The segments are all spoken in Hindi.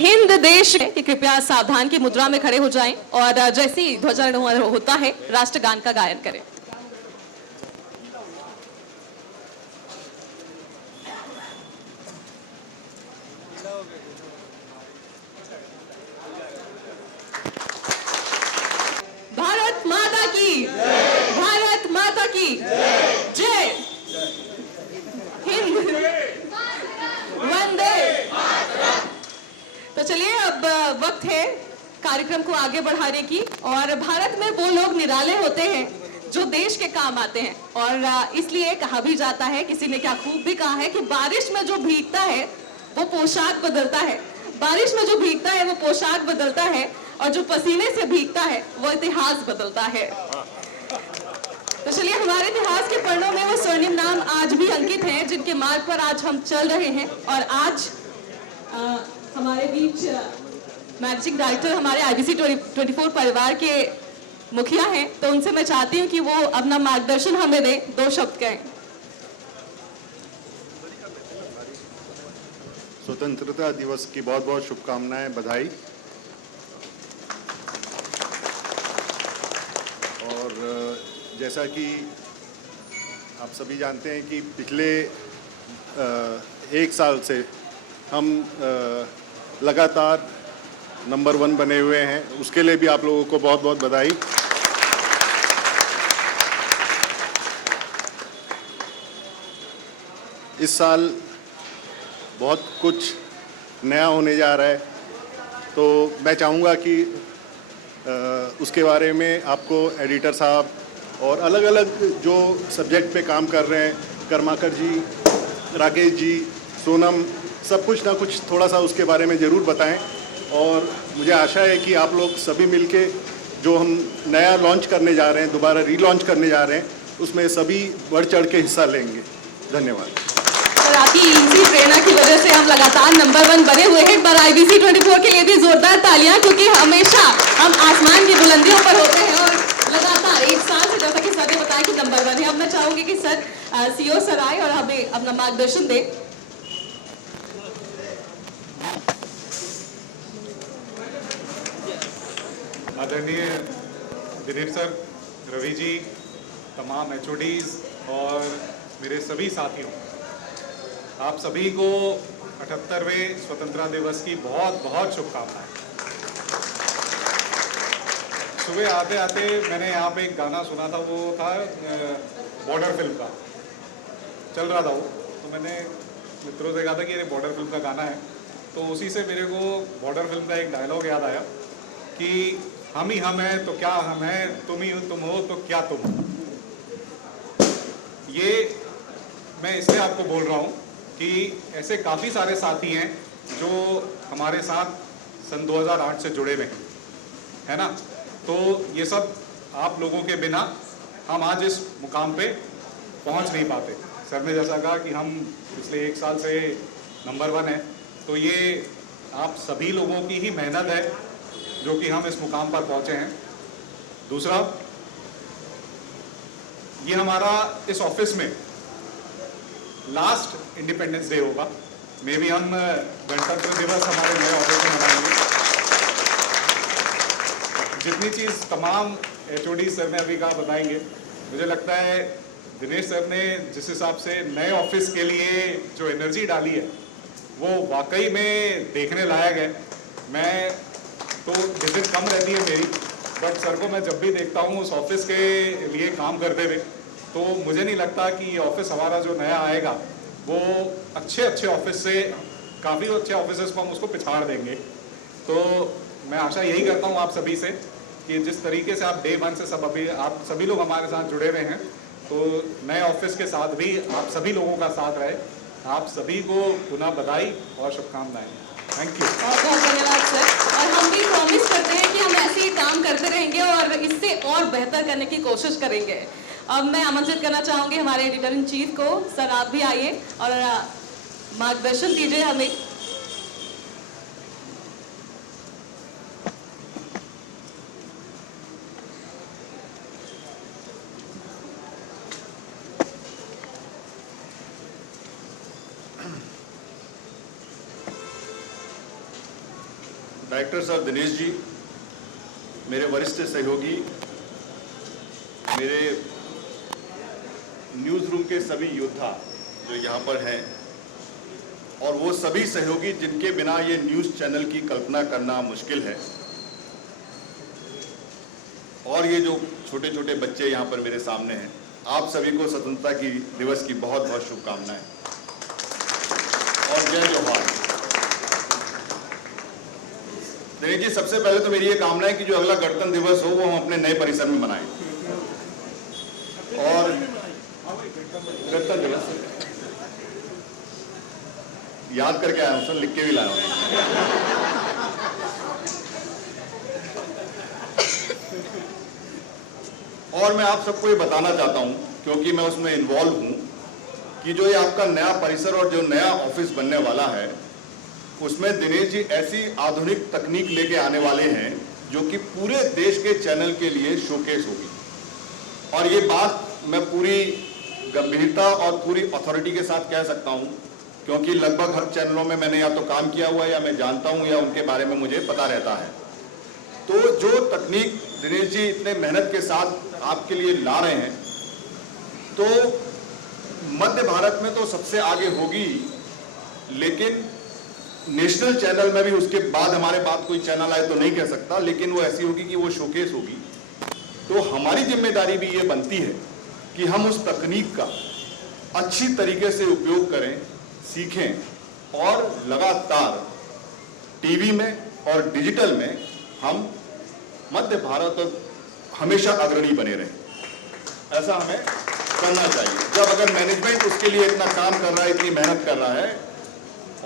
हिंद देश कि कृपया सावधान की मुद्रा में खड़े हो जाएं और जैसे ही ध्वजारोहण होता है राष्ट्रगान का गायन करें। भारत माता की भारत माता की जय हिंद वंदे। तो चलिए अब वक्त है कार्यक्रम को आगे बढ़ाने की। और भारत में वो लोग निराले होते हैं जो देश के काम आते हैं और इसलिए कहा भी जाता है, किसी ने क्या खूब भी कहा है कि बारिश में जो भीगता है वो पोशाक बदलता है, बारिश में जो भीगता है वो पोशाक बदलता है और जो पसीने से भीगता है वो इतिहास बदलता है। तो चलिए हमारे इतिहास के पन्नों में वो स्वर्णिम नाम आज भी अंकित हैं जिनके मार्ग पर आज हम चल रहे हैं। और आज हमारे बीच मैनेजिंग डायरेक्टर हमारे IBC 24 परिवार के मुखिया हैं, तो उनसे मैं चाहती हूं कि वो अपना मार्गदर्शन हमें दें, 2 शब्द कहें। स्वतंत्रता दिवस की बहुत बहुत शुभकामनाएं, बधाई। और जैसा कि आप सभी जानते हैं कि पिछले 1 साल से हम लगातार नंबर 1 बने हुए हैं, उसके लिए भी आप लोगों को बहुत बहुत बधाई। इस साल बहुत कुछ नया होने जा रहा है, तो मैं चाहूँगा कि उसके बारे में आपको एडिटर साहब और अलग अलग जो सब्जेक्ट पे काम कर रहे हैं, कर्माकर जी, राकेश जी, सोनम, सब कुछ ना कुछ थोड़ा सा उसके बारे में ज़रूर बताएं। और मुझे आशा है कि आप लोग सभी मिलके जो हम नया लॉन्च करने जा रहे हैं, दोबारा रीलॉन्च करने जा रहे हैं, उसमें सभी बढ़ चढ़ के हिस्सा लेंगे। धन्यवाद। और आपकी इसी प्रेरणा की वजह से हम लगातार नंबर 1 बने हुए हैं। एक बार IBC 24 के लिए भी जोरदार तालियां, क्योंकि हमेशा हम आसमान की बुलंदियों पर होते हैं और लगातार 1 साल से, जैसा कि सर ने बताया, कि नंबर 1 है। अब मैं चाहूंगी कि सर CO सर आए और हमें अपना मार्गदर्शन दें। आदरणीय दिनेश सर, रवि जी, तमाम HODs और मेरे सभी साथियों, आप सभी को 78वें स्वतंत्रता दिवस की बहुत बहुत शुभकामनाएं। सुबह आते आते मैंने यहाँ पे एक गाना सुना था, वो था बॉर्डर फिल्म का, चल रहा था वो, तो मैंने मित्रों से कहा था कि ये बॉर्डर फिल्म का गाना है। तो उसी से मेरे को बॉर्डर फिल्म का एक डायलॉग याद आया कि हम ही हम हैं तो क्या हम हैं, तुम ही तुम हो तो क्या तुम हो। ये मैं इसलिए आपको बोल रहा हूँ कि ऐसे काफ़ी सारे साथी हैं जो हमारे साथ सन 2008 से जुड़े हुए हैं, है ना। तो ये सब आप लोगों के बिना हम आज इस मुकाम पे पहुंच नहीं पाते। सर ने जैसा कहा कि हम पिछले 1 साल से नंबर 1 है, तो ये आप सभी लोगों की ही मेहनत है जो कि हम इस मुकाम पर पहुंचे हैं। दूसरा, ये हमारा इस ऑफिस में लास्ट इंडिपेंडेंस डे होगा। मे बी हम गणतंत्र दिवस हमारे नए ऑफिस में मनाएंगे। जितनी चीज़ तमाम HOD सर ने अभी कहा बताएंगे, मुझे लगता है दिनेश सर ने जिस हिसाब से नए ऑफिस के लिए जो एनर्जी डाली है वो वाकई में देखने लायक है। मैं तो विजिट कम रहती है मेरी, बट सर को मैं जब भी देखता हूँ उस ऑफिस के लिए काम करते हुए, तो मुझे नहीं लगता कि ये ऑफिस हमारा जो नया आएगा वो अच्छे ऑफिस से, काफ़ी अच्छे ऑफिस को हम उसको पिछाड़ देंगे। तो मैं आशा यही करता हूँ आप सभी से कि जिस तरीके से आप डे 1 से सब अभी आप सभी लोग हमारे साथ जुड़े हुए हैं, तो नए ऑफिस के साथ भी आप सभी लोगों का साथ रहे। आप सभी को पुनः बधाई और शुभकामनाएं। Thank you. बहुत बहुत धन्यवाद सर। और हम भी प्रॉमिस करते हैं कि हम ऐसे ही काम करते रहेंगे और इससे और बेहतर करने की कोशिश करेंगे। अब मैं आमंत्रित करना चाहूँगी हमारे एडिटर इन चीफ को। सर आप भी आइए और मार्गदर्शन दीजिए हमें। डायरेक्टर साहब दिनेश जी, मेरे वरिष्ठ सहयोगी, मेरे न्यूज़ रूम के सभी योद्धा जो यहाँ पर हैं, और वो सभी सहयोगी जिनके बिना ये न्यूज़ चैनल की कल्पना करना मुश्किल है, और ये जो छोटे छोटे बच्चे यहाँ पर मेरे सामने हैं, आप सभी को स्वतंत्रता की दिवस की बहुत बहुत शुभकामनाएं और जय जोहार। दिनेश जी, सबसे पहले तो मेरी ये कामना है कि जो अगला गणतंत्र दिवस हो वो हम अपने नए परिसर में मनाएं। और गणतंत्र दिवस याद करके आया हूं सर, लिख के भी लाया हूं। और मैं आप सबको ये बताना चाहता हूं, क्योंकि मैं उसमें इन्वॉल्व हूं, कि जो ये आपका नया परिसर और जो नया ऑफिस बनने वाला है, उसमें दिनेश जी ऐसी आधुनिक तकनीक लेके आने वाले हैं जो कि पूरे देश के चैनल के लिए शोकेस होगी। और ये बात मैं पूरी गंभीरता और पूरी अथॉरिटी के साथ कह सकता हूं, क्योंकि लगभग हर चैनलों में मैंने या तो काम किया हुआ है या मैं जानता हूं या उनके बारे में मुझे पता रहता है। तो जो तकनीक दिनेश जी इतने मेहनत के साथ आपके लिए ला रहे हैं, तो मध्य भारत में तो सबसे आगे होगी, लेकिन नेशनल चैनल में भी उसके बाद हमारे पास कोई चैनल आए तो नहीं कह सकता, लेकिन वो ऐसी होगी कि वो शोकेस होगी। तो हमारी जिम्मेदारी भी ये बनती है कि हम उस तकनीक का अच्छी तरीके से उपयोग करें, सीखें और लगातार टीवी में और डिजिटल में हम मध्य भारत और हमेशा अग्रणी बने रहें। ऐसा हमें करना चाहिए। जब अगर मैनेजमेंट उसके लिए इतना काम कर रहा है, इतनी मेहनत कर रहा है,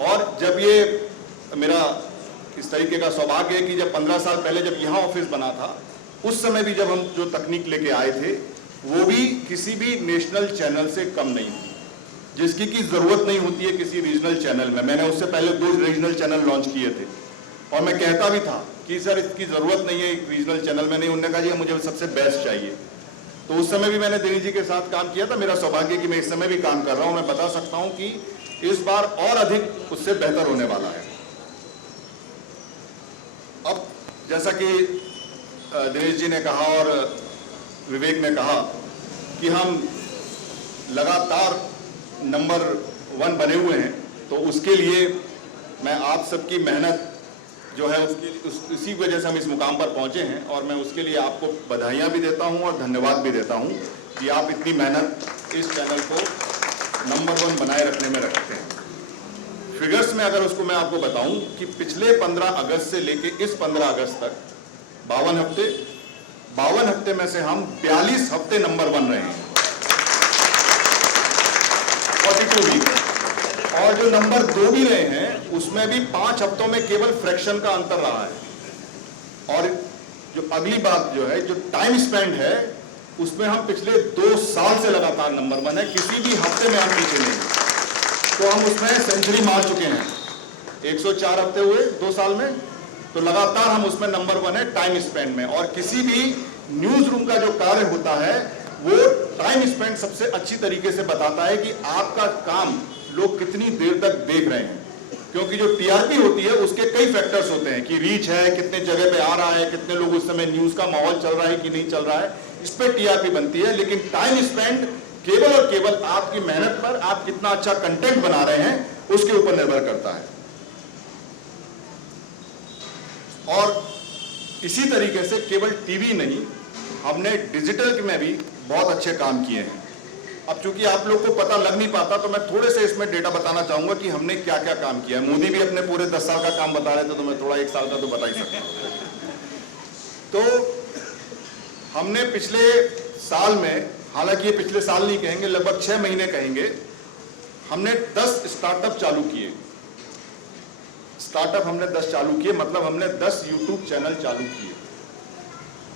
और जब ये मेरा इस तरीके का सौभाग्य है कि जब 15 साल पहले जब यहाँ ऑफिस बना था, उस समय भी जब हम जो तकनीक लेके आए थे वो भी किसी भी नेशनल चैनल से कम नहीं थी, जिसकी की ज़रूरत नहीं होती है किसी रीजनल चैनल में। मैंने उससे पहले 2 रीजनल चैनल लॉन्च किए थे और मैं कहता भी था कि सर इसकी ज़रूरत नहीं है एक रीजनल चैनल में। नहीं, उन्होंने कहा जी मुझे सबसे बेस्ट चाहिए। तो उस समय भी मैंने दिनेश जी के साथ काम किया था। मेरा सौभाग्य कि मैं इस समय भी काम कर रहा हूँ। मैं बता सकता हूँ कि इस बार और अधिक उससे बेहतर होने वाला है। अब जैसा कि दिनेश जी ने कहा और विवेक ने कहा कि हम लगातार नंबर 1 बने हुए हैं, तो उसके लिए मैं आप सबकी मेहनत जो है उसी वजह से हम इस मुकाम पर पहुंचे हैं, और मैं उसके लिए आपको बधाइयाँ भी देता हूं और धन्यवाद भी देता हूं कि आप इतनी मेहनत इस चैनल को नंबर 1 बनाए रखने में रखते हैं। फिगर्स में अगर उसको मैं आपको बताऊं कि पिछले 15 अगस्त से लेके इस 15 अगस्त तक 52 हफ्ते में से हम 42 हफ्ते नंबर 1 रहे हैं, 42 वीक। और जो नंबर 2 भी रहे हैं उसमें भी 5 हफ्तों में केवल फ्रैक्शन का अंतर रहा है। और जो अगली बात जो है, जो टाइम स्पेंड है, उसमें हम पिछले 2 साल से लगातार नंबर 1 है, किसी भी हफ्ते में हम पीछे नहीं। तो हम उसमें सेंचुरी मार चुके हैं, 104 हफ्ते हुए 2 साल में, तो लगातार हम उसमें नंबर 1 है टाइम स्पेंड में। और किसी भी न्यूज रूम का जो कार्य होता है वो टाइम स्पेंड सबसे अच्छी तरीके से बताता है कि आपका काम लोग कितनी देर तक देख रहे हैं। क्योंकि जो टीआरपी होती है उसके कई फैक्टर्स होते हैं कि रीच है, कितने जगह पे आ रहा है, कितने लोग उस समय न्यूज का माहौल चल रहा है कि नहीं चल रहा है, इस पर टीआरपी बनती है। लेकिन टाइम स्पेंड केवल और केवल आपकी मेहनत पर, आप कितना अच्छा कंटेंट बना रहे हैं उसके ऊपर निर्भर करता है। और इसी तरीके से केवल टीवी नहीं, हमने डिजिटल में भी बहुत अच्छे काम किए हैं। अब चूंकि आप लोग को पता लग नहीं पाता तो मैं थोड़े से इसमें डेटा बताना चाहूंगा कि हमने क्या क्या काम किया है। मोदी भी अपने पूरे 10 साल का काम बता रहे थे, तो मैं थोड़ा 1 साल का तो बता ही सकता हूं। तो हमने पिछले साल में, हालांकि ये पिछले साल नहीं कहेंगे, लगभग 6 महीने कहेंगे, हमने 10 स्टार्टअप चालू किए। स्टार्टअप हमने 10 चालू किए, मतलब हमने 10 यूट्यूब चैनल चालू किए,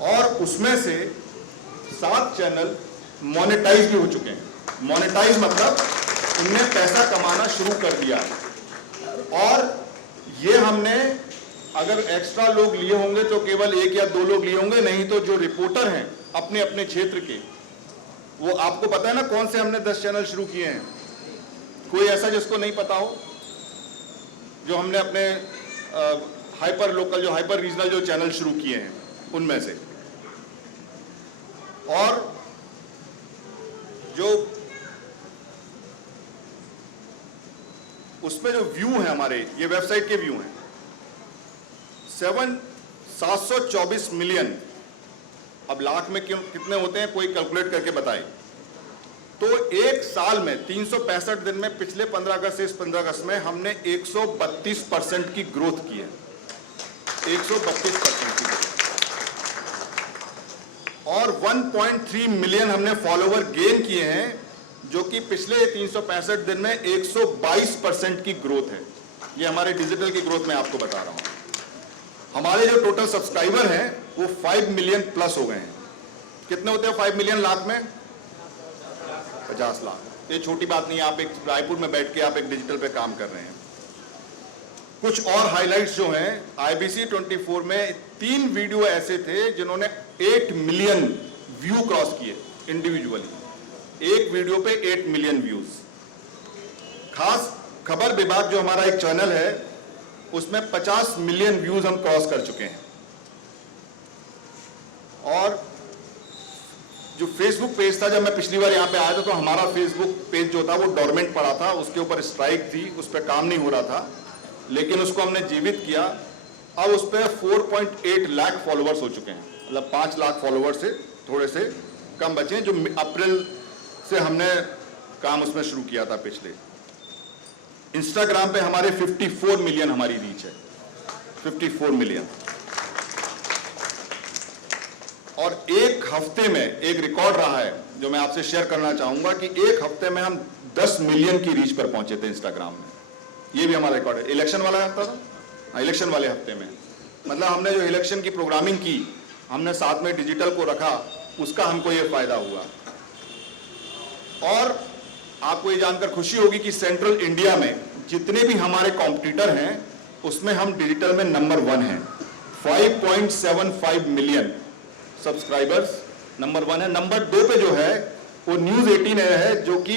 और उसमें से 7 चैनल मोनेटाइज भी हो चुके हैं। मोनेटाइज मतलब उनने पैसा कमाना शुरू कर दिया है। और ये हमने अगर एक्स्ट्रा लोग लिए होंगे तो केवल 1 या 2 लोग लिए होंगे, नहीं तो जो रिपोर्टर हैं अपने अपने क्षेत्र के, वो आपको पता है ना कौन से हमने 10 चैनल शुरू किए हैं? कोई ऐसा जिसको नहीं पता हो? जो हमने अपने हाइपर लोकल, जो हाइपर रीजनल जो चैनल शुरू किए हैं उनमें से। और जो उसमें जो व्यू है हमारे, ये वेबसाइट के व्यू हैं 724 मिलियन। अब लाख में क्यों कितने होते हैं कोई कैलकुलेट करके बताए। तो एक साल में 365 दिन में पिछले 15 अगस्त से इस 15 अगस्त में हमने 132% की ग्रोथ की है, 132% की ग्रोथ। और 1.3 मिलियन हमने फॉलोवर गेन किए हैं, जो कि पिछले 365 दिन में 122% की ग्रोथ है। ये हमारे डिजिटल की ग्रोथ मैं आपको बता रहा हूं। हमारे जो टोटल सब्सक्राइबर हैं वो 5 मिलियन प्लस हो गए हैं। कितने होते हैं 5 मिलियन लाख में? 50 लाख। ये छोटी बात नहीं है। आप एक रायपुर में बैठ के आप एक डिजिटल पे काम कर रहे हैं। कुछ और हाइलाइट्स जो हैं, IBC 24 में 3 वीडियो ऐसे थे जिन्होंने 8 मिलियन व्यू क्रॉस किए इंडिविजुअली। एक वीडियो पे 8 मिलियन व्यूज। खास खबर विभाग जो हमारा एक चैनल है, उसमें 50 मिलियन व्यूज हम क्रॉस कर चुके हैं। और जो फेसबुक पेज था, जब मैं पिछली बार यहाँ पे आया था तो हमारा फेसबुक पेज जो था वो डोरमेंट पड़ा था, उसके ऊपर स्ट्राइक थी, उस पर काम नहीं हो रहा था, लेकिन उसको हमने जीवित किया। अब उस पर 4.8 लाख फॉलोवर्स हो चुके हैं, मतलब 5 लाख फॉलोवर्स से थोड़े से कम बचे हैं, जो अप्रैल से हमने काम उसमें शुरू किया था पिछले। इंस्टाग्राम पे हमारे 54 मिलियन हमारी रीच है, 54 मिलियन। और एक हफ्ते में एक रिकॉर्ड रहा है जो मैं आपसे शेयर करना चाहूंगा कि एक हफ्ते में हम 10 मिलियन की रीच पर पहुंचे थे इंस्टाग्राम में। ये भी हमारा रिकॉर्ड है। इलेक्शन वाला हफ्ता था, इलेक्शन वाले हफ्ते में, मतलब हमने जो इलेक्शन की प्रोग्रामिंग की, हमने साथ में डिजिटल को रखा, उसका हमको ये फायदा हुआ। और आपको ये जानकर खुशी होगी कि सेंट्रल इंडिया में जितने भी हमारे कॉम्पिटिटर हैं उसमें हम डिजिटल में नंबर 1 हैं। 5.75 मिलियन सब्सक्राइबर्स नंबर 1 है। नंबर 2 पे जो है वो न्यूज 18 है, जो कि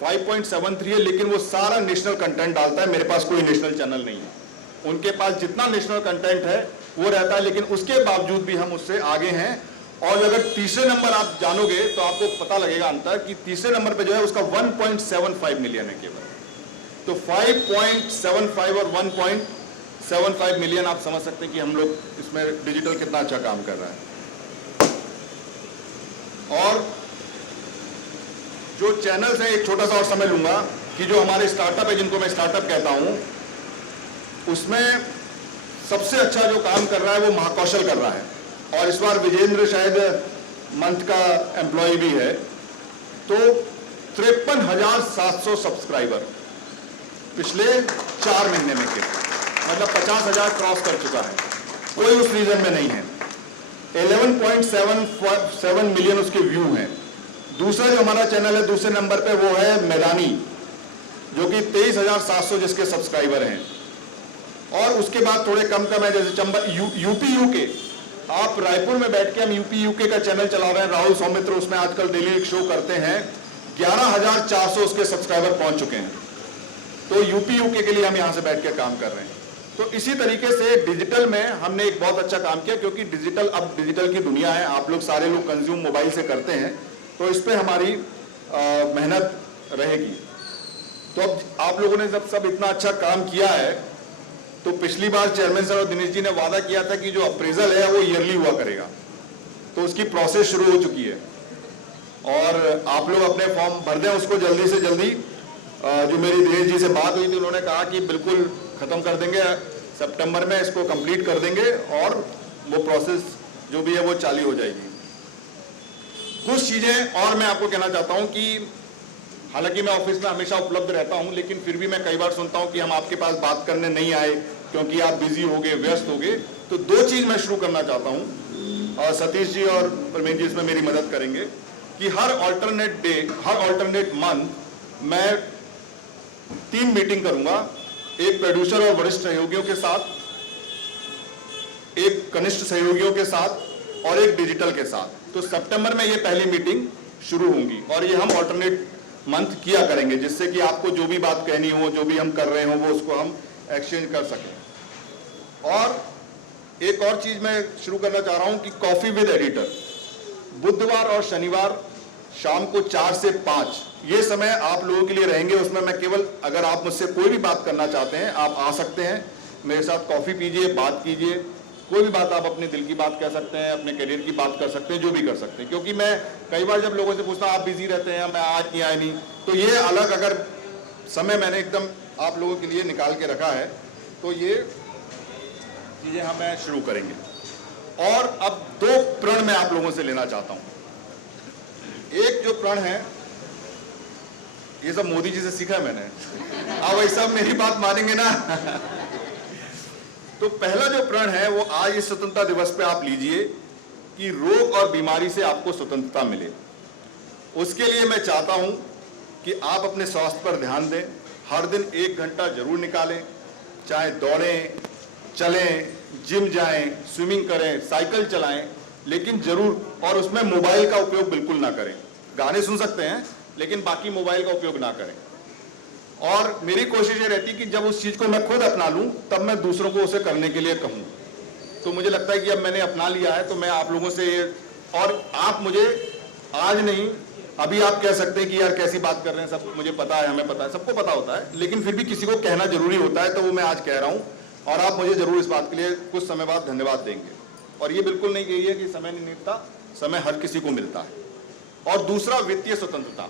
5.73 है, लेकिन वो सारा नेशनल कंटेंट डालता है। मेरे पास कोई नेशनल चैनल नहीं है, उनके पास जितना नेशनल कंटेंट है वो रहता है, लेकिन उसके बावजूद भी हम उससे आगे हैं। और अगर तीसरे नंबर आप जानोगे तो आपको पता लगेगा अंतर कि तीसरे नंबर पे जो है उसका 1.75 मिलियन है केवल। तो 5.75 और 1.75 मिलियन, आप समझ सकते हैं कि हम लोग इसमें डिजिटल कितना अच्छा काम कर रहा है। और जो चैनल्स हैं, एक छोटा सा और समय लूंगा कि जो हमारे स्टार्टअप है, जिनको मैं स्टार्टअप कहता हूं, उसमें सबसे अच्छा जो काम कर रहा है वो महाकौशल कर रहा है। और इस बार विजेंद्र शायद मंथ का एम्प्लॉय भी है। तो 53,700 सब्सक्राइबर पिछले 4 महीने में के, मतलब 50,000 क्रॉस कर चुका है। कोई उस रीजन में नहीं है। 11.77 मिलियन उसके व्यू हैं। दूसरा जो हमारा चैनल है दूसरे नंबर पे, वो है मैदानी, जो कि 23,700 जिसके सब्सक्राइबर हैं। और उसके बाद थोड़े कम है, जैसे चंबा यूपी यूके, आप रायपुर में बैठ के हम यूपी यूके का चैनल चला रहे हैं, राहुल सौमित्र उसमें आजकल डेली एक शो करते हैं, 11,400 उसके सब्सक्राइबर पहुंच चुके हैं। तो यूपी यूके के लिए हम यहां से बैठ के काम कर रहे हैं। तो इसी तरीके से डिजिटल में हमने एक बहुत अच्छा काम किया, क्योंकि डिजिटल अब डिजिटल की दुनिया है, आप लोग सारे लोग कंज्यूम मोबाइल से करते हैं, तो इस पर हमारी मेहनत रहेगी। तो अब आप लोगों ने जब सब इतना अच्छा काम किया है, तो पिछली बार चेयरमैन सर और दिनेश जी ने वादा किया था कि जो अप्रेजल है वो ईयरली हुआ करेगा, तो उसकी प्रोसेस शुरू हो चुकी है और आप लोग अपने फॉर्म भर दें उसको जल्दी से जल्दी। जो मेरी दिनेश जी से बात हुई थी, उन्होंने कहा कि बिल्कुल खत्म कर देंगे, सितंबर में इसको कंप्लीट कर देंगे और वो प्रोसेस जो भी है वो चालू हो जाएगी। कुछ चीजें और मैं आपको कहना चाहता हूं कि हालांकि मैं ऑफिस में हमेशा उपलब्ध रहता हूं, लेकिन फिर भी मैं कई बार सुनता हूं कि हम आपके पास बात करने नहीं आए क्योंकि आप बिजी हो गए, व्यस्त हो गए। तो 2 चीज मैं शुरू करना चाहता हूं, और सतीश जी और परमेन जी इसमें मेरी मदद करेंगे, कि हर ऑल्टरनेट डे, हर ऑल्टरनेट मंथ मैं 3 मीटिंग करूंगा, एक प्रोड्यूसर और वरिष्ठ सहयोगियों के साथ, एक कनिष्ठ सहयोगियों के साथ और एक डिजिटल के साथ। तो सितंबर में ये पहली मीटिंग शुरू होंगी और ये हम ऑल्टरनेट मंथ किया करेंगे, जिससे कि आपको जो भी बात कहनी हो, जो भी हम कर रहे हो, वो उसको हम एक्सचेंज कर सकें। और एक और चीज मैं शुरू करना चाह रहा हूं कि कॉफी विद एडिटर, बुधवार और शनिवार शाम को 4 से 5 ये समय आप लोगों के लिए रहेंगे। उसमें मैं केवल, अगर आप मुझसे कोई भी बात करना चाहते हैं, आप आ सकते हैं, मेरे साथ कॉफी पीजिए, बात कीजिए, कोई भी बात, आप अपने दिल की बात कह सकते हैं, अपने करियर की बात कर सकते हैं, जो भी कर सकते हैं। क्योंकि मैं कई बार जब लोगों से पूछता हूं आप बिजी रहते हैं, मैं आज नहीं आया नहीं, तो ये अलग अगर समय मैंने एकदम आप लोगों के लिए निकाल के रखा है, तो ये चीजें हम शुरू करेंगे। और अब 2 प्रण मैं आप लोगों से लेना चाहता हूं। एक जो प्रण है, ये सब मोदी जी से सीखा है मैंने, आप भाई साहब मेरी बात मानेंगे ना। तो पहला जो प्रण है वो आज इस स्वतंत्रता दिवस पे आप लीजिए कि रोग और बीमारी से आपको स्वतंत्रता मिले। उसके लिए मैं चाहता हूं कि आप अपने स्वास्थ्य पर ध्यान दें, हर दिन 1 घंटा जरूर निकालें, चाहे दौड़ें, चलें, जिम जाएं, स्विमिंग करें, साइकिल चलाएं, लेकिन जरूर, और उसमें मोबाइल का उपयोग बिल्कुल ना करें। गाने सुन सकते हैं लेकिन बाकी मोबाइल का उपयोग ना करें। और मेरी कोशिश ये रहती कि जब उस चीज को मैं खुद अपना लूं तब मैं दूसरों को उसे करने के लिए कहूं। तो मुझे लगता है कि अब मैंने अपना लिया है, तो मैं आप लोगों से, और आप मुझे आज नहीं, अभी आप कह सकते हैं कि यार कैसी बात कर रहे हैं, सब मुझे पता है, हमें पता है, सबको पता होता है, लेकिन फिर भी किसी को कहना जरूरी होता है, तो वो मैं आज कह रहा हूं। और आप मुझे जरूर इस बात के लिए कुछ समय बाद धन्यवाद देंगे। और ये बिल्कुल नहीं कही है कि समय नहीं मिलता, समय हर किसी को मिलता है। और दूसरा, वित्तीय स्वतंत्रता।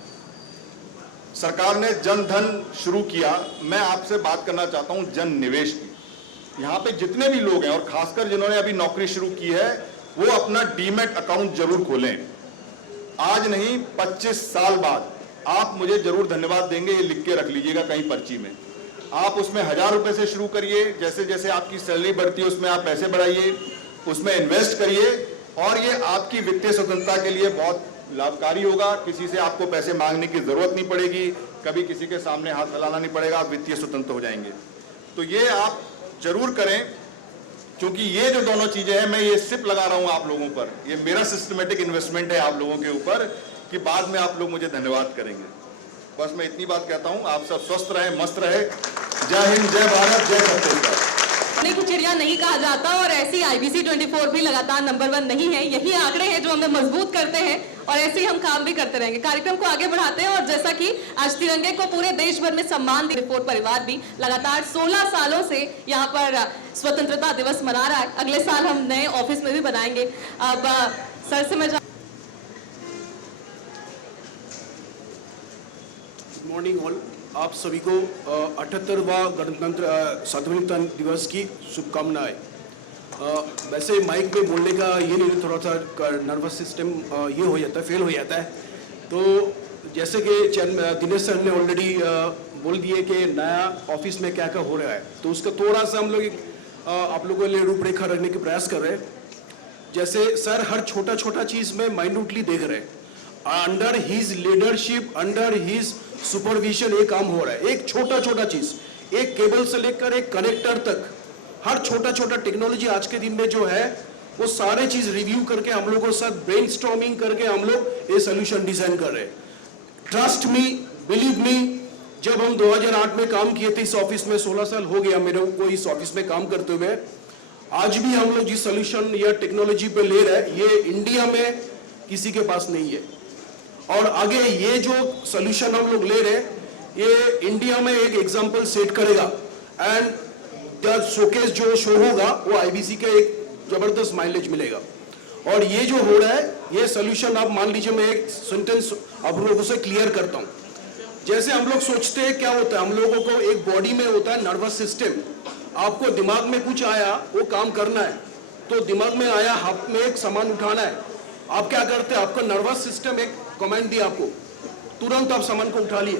सरकार ने जन धन शुरू किया, मैं आपसे बात करना चाहता हूं जन निवेश की। यहाँ पे जितने भी लोग हैं और खासकर जिन्होंने अभी नौकरी शुरू की है, वो अपना डीमैट अकाउंट जरूर खोलें। आज नहीं, 25 साल बाद आप मुझे जरूर धन्यवाद देंगे, ये लिख के रख लीजिएगा कहीं पर्ची में। आप उसमें 1000 रुपए से शुरू करिए, जैसे जैसे आपकी सैलरी बढ़ती है उसमें आप पैसे बढ़ाइए, उसमें इन्वेस्ट करिए, और ये आपकी वित्तीय स्वतंत्रता के लिए बहुत लाभकारी होगा। किसी से आपको पैसे मांगने की जरूरत नहीं पड़ेगी, कभी किसी के सामने हाथ फैलाना नहीं पड़ेगा, आप वित्तीय स्वतंत्र हो जाएंगे। तो ये आप जरूर करें, क्योंकि ये जो दोनों चीजें हैं, मैं ये सिर्फ लगा रहा हूं आप लोगों पर, ये मेरा सिस्टमेटिक इन्वेस्टमेंट है आप लोगों के ऊपर, कि बाद में आप लोग मुझे धन्यवाद करेंगे। बस मैं इतनी बात कहता हूं, आप सब स्वस्थ रहें, मस्त रहे। जय हिंद, जय भारत, जय छत्तीसगढ़। सोने की चिड़िया नहीं कहा जाता और ऐसी IBC 24 भी लगातार नंबर 1 नहीं है। यही आंकड़े हैं जो हमें मजबूत करते हैं और ऐसे ही हम काम भी करते रहेंगे। कार्यक्रम को आगे बढ़ाते हैं और जैसा कि आज तिरंगे को पूरे देश भर में सम्मान रिपोर्ट परिवार भी लगातार 16 सालों से यहाँ पर स्वतंत्रता दिवस मना रहा है। अगले साल हम नए ऑफिस में भी बनाएंगे। अब सर से मैं मॉर्निंग ऑल, आप सभी को 78वां गणतंत्र स्वतंत्रता दिवस की शुभकामनाएं। वैसे माइक पे बोलने का ये नहीं, थोड़ा सा नर्वस सिस्टम ये हो जाता है, फेल हो जाता है। तो जैसे कि दिनेश सर ने ऑलरेडी बोल दिए कि नया ऑफिस में क्या क्या हो रहा है, तो उसका थोड़ा सा हम लोग आप लोगों के लिए रूपरेखा रखने के प्रयास कर रहे हैं। जैसे सर हर छोटा छोटा चीज़ में माइन्यूटली देख रहे हैं। Under his leadership, under his supervision ये काम हो रहा है। एक छोटा छोटा चीज, एक केबल से लेकर एक कनेक्टर तक, हर छोटा छोटा टेक्नोलॉजी आज के दिन में जो है वो सारे चीज रिव्यू करके हम लोगों के साथ ब्रेनस्टॉर्मिंग करके हम लोग ये सोल्यूशन डिजाइन कर रहे हैं। ट्रस्ट मी, बिलीव मी, जब हम 2008 में काम किए थे इस ऑफिस में, 16 साल हो गया मेरे को इस ऑफिस में काम करते हुए, आज भी हम लोग जिस सोल्यूशन या टेक्नोलॉजी पे ले रहे हैं ये इंडिया में किसी के पास नहीं है। और आगे ये जो सोल्यूशन हम लोग ले रहे हैं ये इंडिया में एक एग्जांपल सेट करेगा एंड द शोकेस जो शो होगा वो IBC का एक जबरदस्त माइलेज मिलेगा। और ये जो हो रहा है ये सोल्यूशन आप मान लीजिए, मैं एक सेंटेंस आप लोगों से क्लियर करता हूँ। जैसे हम लोग सोचते हैं क्या होता है, हम लोगों को एक बॉडी में होता है नर्वस सिस्टम। आपको दिमाग में कुछ आया, वो काम करना है, तो दिमाग में आया हाथ में एक सामान उठाना है, आप क्या करते हैं, आपका नर्वस सिस्टम एक कमांड दिया आपको, तुरंत आप सामान को उठा लिए।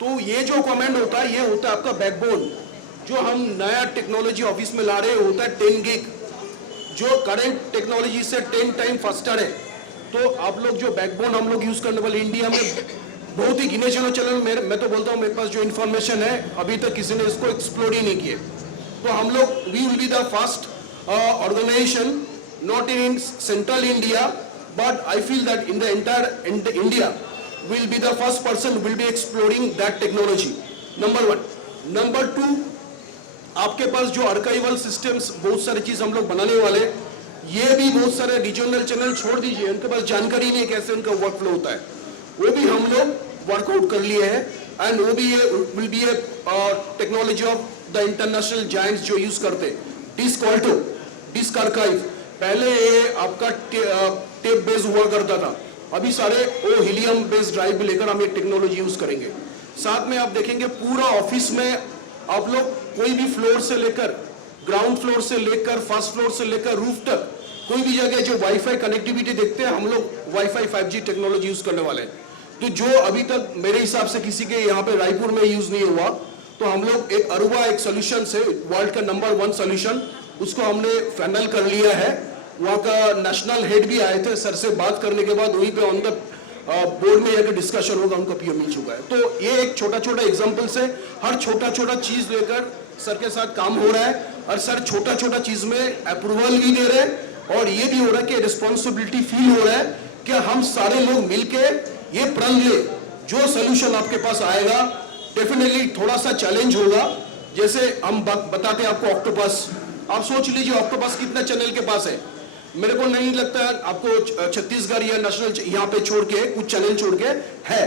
तो ये जो कमांड होता है ये होता है आपका बैकबोन। जो हम नया टेक्नोलॉजी ऑफिस में ला रहे हैं होता है 10 गिग, जो करंट टेक्नोलॉजी से 10 टाइम फास्टर है। तो आप लोग जो बैकबोन हम लोग यूज करने वाले इंडिया में बहुत ही गिने चुने चैनल, मैं तो बोलता हूँ मेरे पास जो इन्फॉर्मेशन है अभी तक किसी ने इसको एक्सप्लोर ही नहीं किए। तो हम लोग we will be the first organisation not in central India, but I feel that in the entire India will be the first person will be exploring that technology. Number 1. Number 2, आपके पास जो आर्काइवल सिस्टम्स बहुत सारी चीज हम लोग बनाने वाले, ये भी बहुत सारे रीजनल चैनल छोड़ दीजिए, उनके पास जानकारी नहीं है कैसे उनका वर्क फ्लो होता है, वो भी हम लोग वर्कआउट कर लिए हैं। एंड वो भी will be A technology of the international giants जो यूज करते, डिस्क ऑल्टो, डिस्क आर्काइव। पहले ये आपका टेप बेस हुआ करता था, अभी सारे वो हीलियम बेस्ड ड्राइव लेकर हम ये टेक्नोलॉजी यूज करेंगे। साथ में आप देखेंगे पूरा ऑफिस में आप लोग कोई भी फ्लोर से लेकर, ग्राउंड फ्लोर से लेकर फर्स्ट फ्लोर से लेकर रूफ तक, कोई भी जगह जो वाईफाई कनेक्टिविटी देखते हैं हम लोग वाईफाई 5G टेक्नोलॉजी यूज करने वाले हैं। तो जो अभी तक मेरे हिसाब से किसी के यहाँ पे रायपुर में यूज नहीं हुआ, तो हम लोग एक अरुवा एक सोल्यूशन से वर्ल्ड का नंबर 1 सोल्यूशन उसको हमने फाइनल कर लिया है। वहाँ का नेशनल हेड भी आए थे, सर से बात करने के बाद वहीं पे ऑन द बोर्ड में जाकर डिस्कशन होगा, उनको पीओ मिल चुका है। तो ये एक छोटा छोटा एग्जांपल से हर छोटा छोटा चीज लेकर सर के साथ काम हो रहा है, और सर छोटा छोटा चीज में अप्रूवल भी दे रहे हैं, और ये भी हो रहा है कि रिस्पॉन्सिबिलिटी फील हो रहा है कि हम सारे लोग मिलके ये प्रण ले, जो सोल्यूशन आपके पास आएगा डेफिनेटली थोड़ा सा चैलेंज होगा। जैसे हम बताते हैं आपको ऑक्टोपस, आप सोच लीजिए ऑक्टोपस कितना चैनल के पास है। मेरे को नहीं लगता आपको छत्तीसगढ़ या नेशनल यहाँ पे छोड़ के कुछ चैनल छोड़ के है।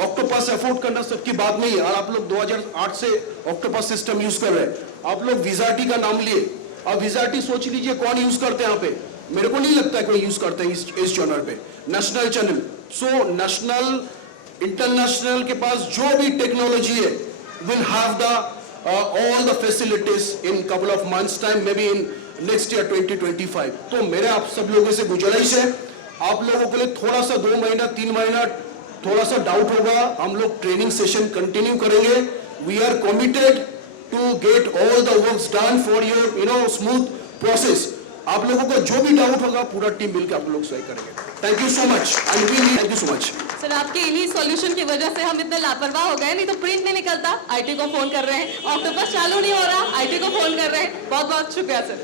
ऑक्टोपस अफोर्ड करना सबकी बात नहीं है, और आप लोग 2008 से ऑक्टोपस सिस्टम यूज कर रहे हैं। आप लोग विजाटी का नाम लिए, अब विजाटी सोच लीजिए कौन यूज करते हैं यहाँ पे, मेरे को नहीं लगता है कोई यूज करते हैं इस चैनल पे, national channel. So national international के पास जो भी टेक्नोलॉजी है will have the all the facilities in couple of months time, maybe in next year 2025। तो मेरे आप सब लोगों से गुजारिश है, आप लोगों के लिए थोड़ा सा 2 महीना 3 महीना थोड़ा सा डाउट होगा, हम लोग ट्रेनिंग सेशन कंटिन्यू करेंगे। We are committed to get all the works done for your smooth process. आप लोगों को जो भी डाउट होगा पूरा टीम मिलकर आप लोग सही करेंगे। Thank you so much, and thank you so much sir. आपके इन्हीं सॉल्यूशन की वजह से हम इतने लापरवाह हो गए, नहीं तो प्रिंट नहीं निकलता, आईटी को फोन कर रहे हैं, ऑक्टोपस चालू नहीं हो रहा, आईटी को फोन कर रहे हैं। बहुत बहुत शुक्रिया सर।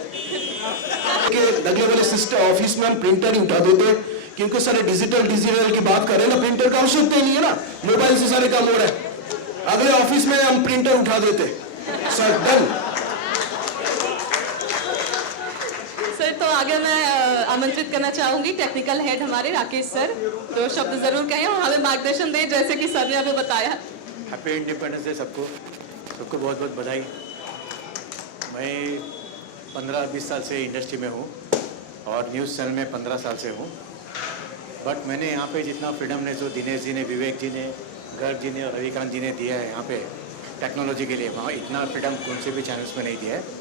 अगले वाले सिस्टम ऑफिस में हम प्रिंटर ही उठा देते, क्योंकि सारे डिजिटल की बात कर रहे हैं ना, प्रिंटर का आवश्यकता नहीं है ना, मोबाइल से सारे काम हो रहे हैं। अगले ऑफिस में हम प्रिंटर उठा देते सर, डन। आगे मैं आमंत्रित करना चाहूंगी टेक्निकल हेड हमारे राकेश सर, दो शब्द जरूर कहें और हमें मार्गदर्शन दें जैसे कि सर ने अभी बताया। हैप्पी इंडिपेंडेंस डे सबको बहुत बहुत बधाई। मैं 15-20 साल से इंडस्ट्री में हूँ और न्यूज़ चैनल में 15 साल से हूँ, बट मैंने यहाँ पे जितना फ्रीडम ने जो दिनेश जी ने, विवेक जी ने, गर्ग जी ने और रविकांत जी ने दिया है यहाँ पे टेक्नोलॉजी के लिए, वहाँ इतना फ्रीडम कौन से भी चैनल्स में नहीं दिया है।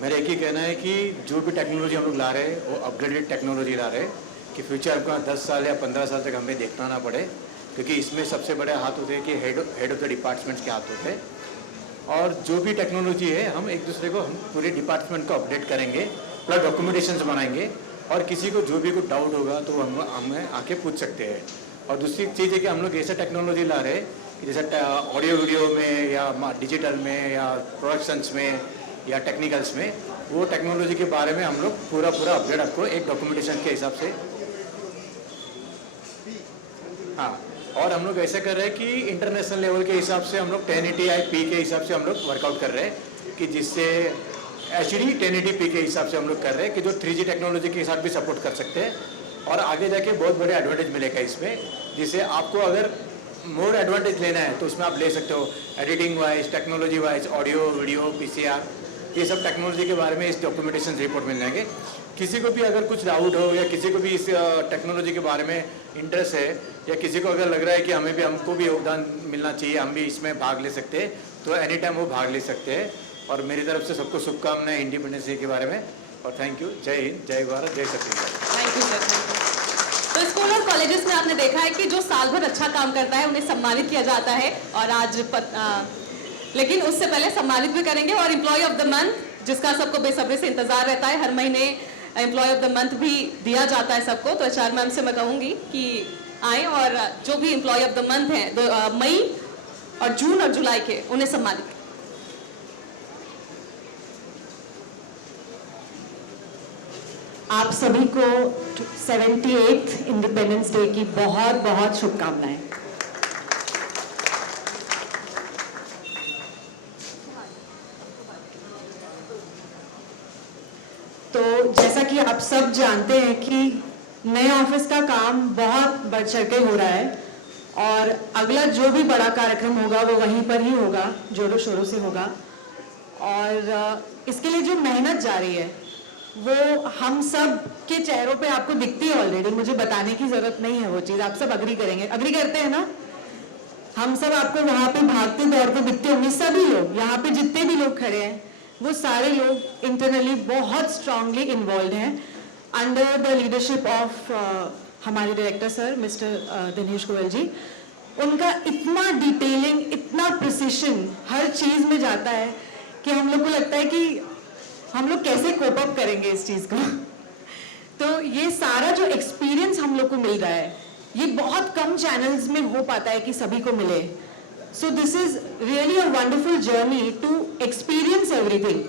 मेरा एक ही कहना है कि जो भी टेक्नोलॉजी हम लोग ला रहे हैं वो अपग्रेडेड टेक्नोलॉजी ला रहे हैं कि फ्यूचर का 10 साल या 15 साल तक हमें देखना ना पड़े, क्योंकि इसमें सबसे बड़े हाथ होते हैं कि हेड ऑफ द डिपार्टमेंट्स के हाथ होते हैं। और जो भी टेक्नोलॉजी है हम एक दूसरे को, हम पूरे डिपार्टमेंट को अपडेट करेंगे, प्लस डॉक्यूमेंटेशंस बनाएंगे और किसी को जो भी कुछ डाउट होगा तो हम हमें आके पूछ सकते हैं। और दूसरी चीज़ है कि हम लोग ऐसा टेक्नोलॉजी ला रहे हैं कि जैसे ऑडियो वीडियो में या डिजिटल में या प्रोडक्शंस में या टेक्निकल्स में, वो टेक्नोलॉजी के बारे में हम लोग पूरा अपडेट आपको एक डॉक्यूमेंटेशन के हिसाब से, हाँ। और हम लोग ऐसा कर रहे हैं कि इंटरनेशनल लेवल के हिसाब से हम लोग 1080p के हिसाब से हम लोग वर्कआउट कर रहे हैं कि जिससे HD 1080p के हिसाब से हम लोग कर रहे हैं कि जो 3G टेक्नोलॉजी के साथ भी सपोर्ट कर सकते हैं। और आगे जाके बहुत बड़े एडवांटेज मिलेगा इसमें, जिससे आपको अगर मोर एडवांटेज लेना है तो उसमें आप ले सकते हो, editing wise, technology wise, audio video, PCR, ये सब टेक्नोलॉजी के बारे में इस डॉक्यूमेंटेशन रिपोर्ट मिल जाएंगे। किसी को भी अगर कुछ डाउट हो या किसी को भी इस टेक्नोलॉजी के बारे में इंटरेस्ट है या किसी को अगर लग रहा है कि हमको भी योगदान मिलना चाहिए, हम भी इसमें भाग ले सकते हैं, तो एनी टाइम वो भाग ले सकते हैं। और मेरी तरफ से सबको शुभकामनाएं इंडिपेंडेंस डे के बारे में, और थैंक यू। जय हिंद, जय भारत, जय Chhattisgarh. Thank you sir, thank you. तो स्कूल और कॉलेजेस में आपने देखा है कि जो साल भर अच्छा काम करता है उन्हें सम्मानित किया जाता है, और आज लेकिन उससे पहले सम्मानित भी करेंगे। और एम्प्लॉय ऑफ द मंथ, जिसका सबको बेसब्री से इंतजार रहता है, हर महीने एम्प्लॉय ऑफ द मंथ भी दिया जाता है सबको। तो HR मैम से मैं कहूँगी कि आए और जो भी एम्प्लॉय ऑफ द मंथ हैं मई और जून और जुलाई के, उन्हें सम्मानित करें। आप सभी को 78th इंडिपेंडेंस डे की बहुत बहुत शुभकामनाएं। तो जैसा कि आप सब जानते हैं कि नए ऑफिस का काम बहुत बढ़ चढ़ के हो रहा है, और अगला जो भी बड़ा कार्यक्रम होगा वो वहीं पर ही होगा, जोरों शोरों से होगा। और इसके लिए जो मेहनत जा रही है वो हम सब के चेहरों पे आपको दिखती है ऑलरेडी, मुझे बताने की जरूरत नहीं है वो चीज़, आप सब अग्री करेंगे, अग्री करते हैं ना? हम सब आपको वहाँ पे भागते दौड़ते दिखते होंगे, सभी लोग यहाँ पे जितने भी लोग खड़े हैं वो सारे लोग इंटरनली बहुत स्ट्रांगली इन्वॉल्व हैं अंडर द लीडरशिप ऑफ हमारे director sir mister Dinesh Goyal ji. उनका इतना डिटेलिंग, इतना प्रिसिशन हर चीज़ में जाता है कि हम लोग को लगता है कि हम लोग कैसे कोप अप करेंगे इस चीज़ को। तो ये सारा जो एक्सपीरियंस हम लोग को मिल रहा है, ये बहुत कम चैनल्स में हो पाता है कि सभी को मिले। So this is really a wonderful journey to experience everything.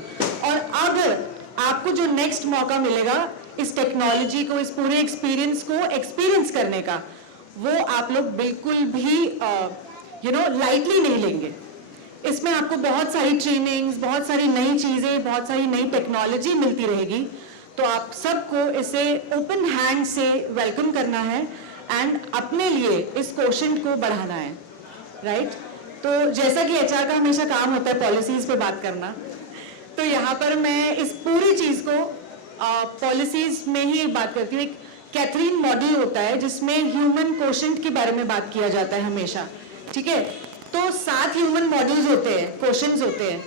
और अगर आपको जो नेक्स्ट मौका मिलेगा इस टेक्नोलॉजी को, इस पूरे एक्सपीरियंस को एक्सपीरियंस करने का, वो आप लोग बिल्कुल भी लाइटली नहीं लेंगे। इसमें आपको बहुत सारी ट्रेनिंग्स, बहुत सारी नई चीज़ें, बहुत सारी नई टेक्नोलॉजी मिलती रहेगी। तो आप सबको इसे ओपन हैंड से वेलकम करना है एंड अपने लिए इस क्वोशंट को बढ़ाना है, राइट? तो जैसा कि HR का हमेशा काम होता है पॉलिसीज पे बात करना, तो यहाँ पर मैं इस पूरी चीज़ को पॉलिसीज में ही बात करती हूँ। एक कैथरीन मॉडल होता है जिसमें ह्यूमन क्वोशंट के बारे में बात किया जाता है हमेशा, ठीक है? तो 7 ह्यूमन मॉडल्स होते हैं, क्वेश्चंस होते हैं,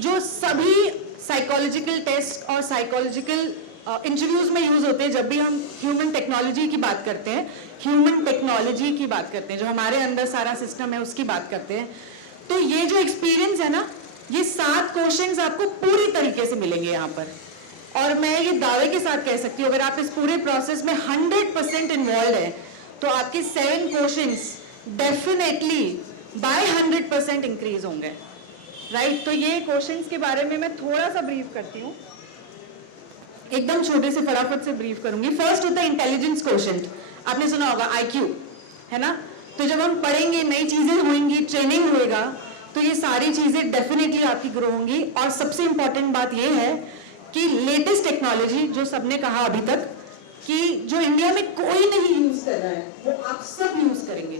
जो सभी साइकोलॉजिकल टेस्ट और साइकोलॉजिकल इंटरव्यूज में यूज होते हैं। जब भी हम ह्यूमन टेक्नोलॉजी की बात करते हैं, ह्यूमन टेक्नोलॉजी की बात करते हैं, जो हमारे अंदर सारा सिस्टम है उसकी बात करते हैं, तो ये जो एक्सपीरियंस है ना, ये 7 क्वेश्चंस आपको पूरी तरीके से मिलेंगे यहाँ पर। और मैं ये दावे के साथ कह सकती हूँ, अगर आप इस पूरे प्रोसेस में 100% इन्वॉल्व है तो आपके 7 क्वेश्चंस डेफिनेटली बाय 100% इंक्रीज होंगे, राइट? तो ये क्वेश्चंस के बारे में मैं थोड़ा सा ब्रीफ करती हूँ, एकदम छोटे से फटाफट से ब्रीफ करूंगी। फर्स्ट होता है इंटेलिजेंस क्वोशंट, आपने सुना होगा IQ, है ना? तो जब हम पढ़ेंगे, नई चीजें होंगी, ट्रेनिंग होएगा, तो ये सारी चीजें डेफिनेटली आपकी ग्रो होंगी। और सबसे इंपॉर्टेंट बात ये है कि लेटेस्ट टेक्नोलॉजी जो सबने कहा अभी तक कि जो इंडिया में कोई नहीं यूज कर रहा है वो आप सब यूज करेंगे,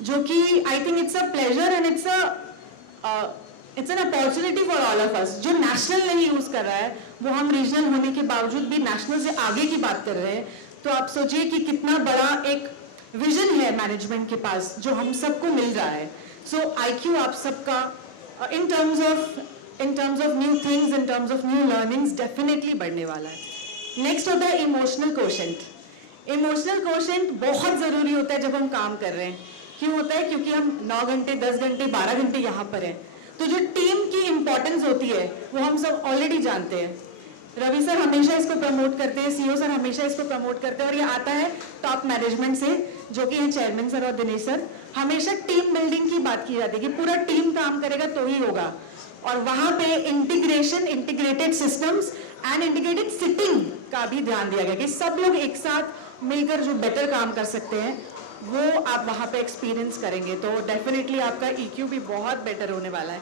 जो कि I think it's a pleasure and it's an opportunity for all of us. जो नेशनल नहीं यूज कर रहा है वो हम रीजनल होने के बावजूद भी नेशनल से आगे की बात कर रहे हैं। तो आप सोचिए कि कितना बड़ा एक विजन है मैनेजमेंट के पास जो हम सबको मिल रहा है। सो IQ आप सबका in terms of new things, in terms of new learnings definitely बढ़ने वाला है। नेक्स्ट होता है इमोशनल कोशेंट। इमोशनल कोशेंट बहुत ज़रूरी होता है जब हम काम कर रहे हैं। क्यों होता है? क्योंकि हम 9 घंटे 10 घंटे 12 घंटे यहाँ पर हैं, तो जो टीम की इंपॉर्टेंस होती है वो हम सब ऑलरेडी जानते हैं। रवि सर हमेशा इसको प्रमोट करते हैं, CEO सर हमेशा इसको प्रमोट करते हैं, और ये आता है टॉप मैनेजमेंट से जो कि हैं चेयरमैन सर और दिनेश सर। हमेशा टीम बिल्डिंग की बात की जाती है कि पूरा टीम काम करेगा तो ही होगा, और वहां पे integration, integrated systems and integrated sitting का भी ध्यान दिया गया कि सब लोग एक साथ मिलकर जो बेटर काम कर सकते हैं वो आप वहां पे एक्सपीरियंस करेंगे, तो डेफिनेटली आपका EQ भी बहुत बेटर होने वाला है।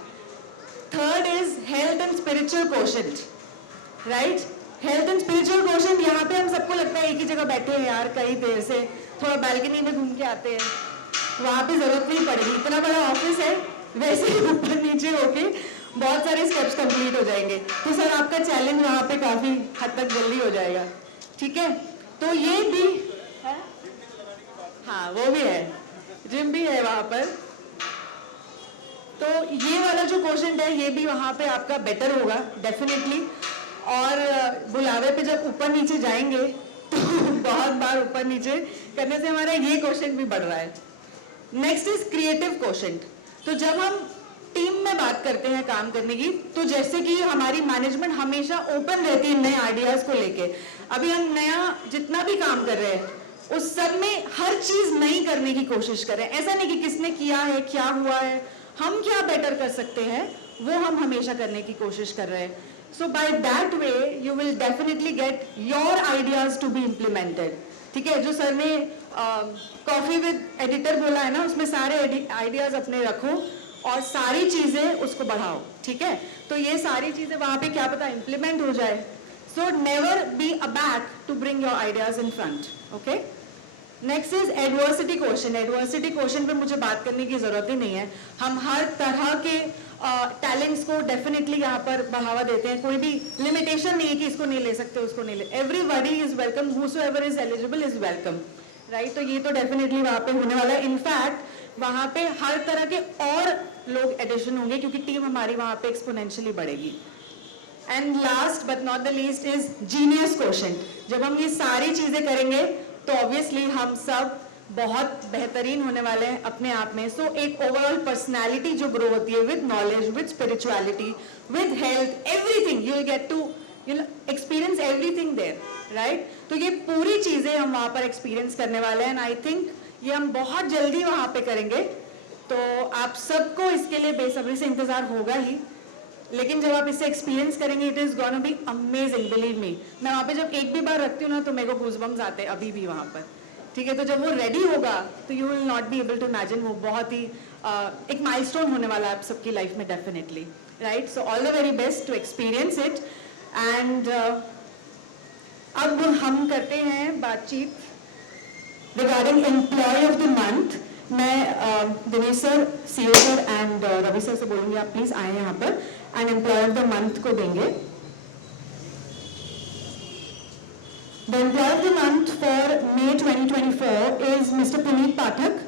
Third is health and spiritual quotient, right? Health and spiritual quotient, यहाँ पे हम सबको लगता है एक ही जगह बैठे हैं यार कई देर से, थोड़ा बालकनी में घूम के आते हैं, वहां पे जरूरत नहीं पड़ेगी, इतना बड़ा ऑफिस है, वैसे ही ऊपर नीचे होके बहुत सारे स्टेप्स कंप्लीट हो जाएंगे। तो सर आपका चैलेंज वहां पे काफी हद तक जल्दी हो जाएगा, ठीक है? तो ये भी है, हाँ वो भी है, जिम भी है वहां पर। तो ये वाला जो क्वेश्चन है ये भी वहां पे आपका बेटर होगा डेफिनेटली, और बुलावे पे जब ऊपर नीचे जाएंगे तो बहुत बार ऊपर नीचे करने से हमारा ये क्वेश्चन भी बढ़ रहा है। Next is creative question. तो जब हम टीम में बात करते हैं काम करने की, तो जैसे कि हमारी मैनेजमेंट हमेशा ओपन रहती है नए आइडियाज को लेके। अभी हम नया जितना भी काम कर रहे हैं उस सब में हर चीज नई करने की कोशिश कर रहे हैं। ऐसा नहीं कि किसने किया है, क्या हुआ है, हम क्या बेटर कर सकते हैं, वो हम हमेशा करने की कोशिश कर रहे हैं। So by that way you will definitely get your ideas to be implemented, ठीक है? जो सर ने कॉफी विद एडिटर बोला है ना, उसमें सारे आइडियाज अपने रखो और सारी चीजें उसको बढ़ाओ, ठीक है? तो ये सारी चीजें वहां पे क्या पता इम्प्लीमेंट हो जाए। So never be aback to bring your ideas in front, okay? Next is adversity question. Adversity question पे मुझे बात करने की जरूरत ही नहीं है, हम हर तरह के टैलेंट्स को डेफिनेटली यहाँ पर बढ़ावा देते हैं। कोई भी लिमिटेशन नहीं है कि इसको नहीं ले सकते, उसको नहीं ले, everybody is welcome, whosoever is eligible is welcome, right? तो ये तो डेफिनेटली वहाँ पे होने वाला है। इनफैक्ट वहाँ पे हर तरह के और लोग एडिशन होंगे क्योंकि टीम हमारी वहाँ पे एक्सपोनेंशियली बढ़ेगी। And last but not the least is genius question. जब हम ये सारी चीजें करेंगे तो ऑब्वियसली हम सब बहुत बेहतरीन होने वाले हैं अपने आप में। सो एक ओवरऑल पर्सनैलिटी जो ग्रो होती है with knowledge, with spirituality, with health, everything you will get to experience everything there, right? तो ये पूरी चीजें हम वहां पर एक्सपीरियंस करने वाले हैं, आई थिंक ये हम बहुत जल्दी वहां पे करेंगे। तो आप सबको इसके लिए बेसब्री से इंतजार होगा ही, लेकिन जब आप इसे एक्सपीरियंस करेंगे it is gonna be amazing, believe me. मैं वहाँ पे जब एक भी बार रखती हूँ ना तो मेरे को गूज़बम्स आते हैं अभी भी वहाँ पर, ठीक है? तो जब वो रेडी होगा तो you will not be able to imagine, वो बहुत ही एक माइलस्टोन होने वाला है आप सबकी लाइफ में definitely, right? So all the very best to experience it. And अब हम करते हैं बातचीत regarding employee of the month. मैं Dinesh sir, CEO sir and Ravi sir से बोलूंगी आप प्लीज आए यहाँ पर and employee of the month को देंगे। The employee of the month for May 2024 is Mr. Puneet Pathak.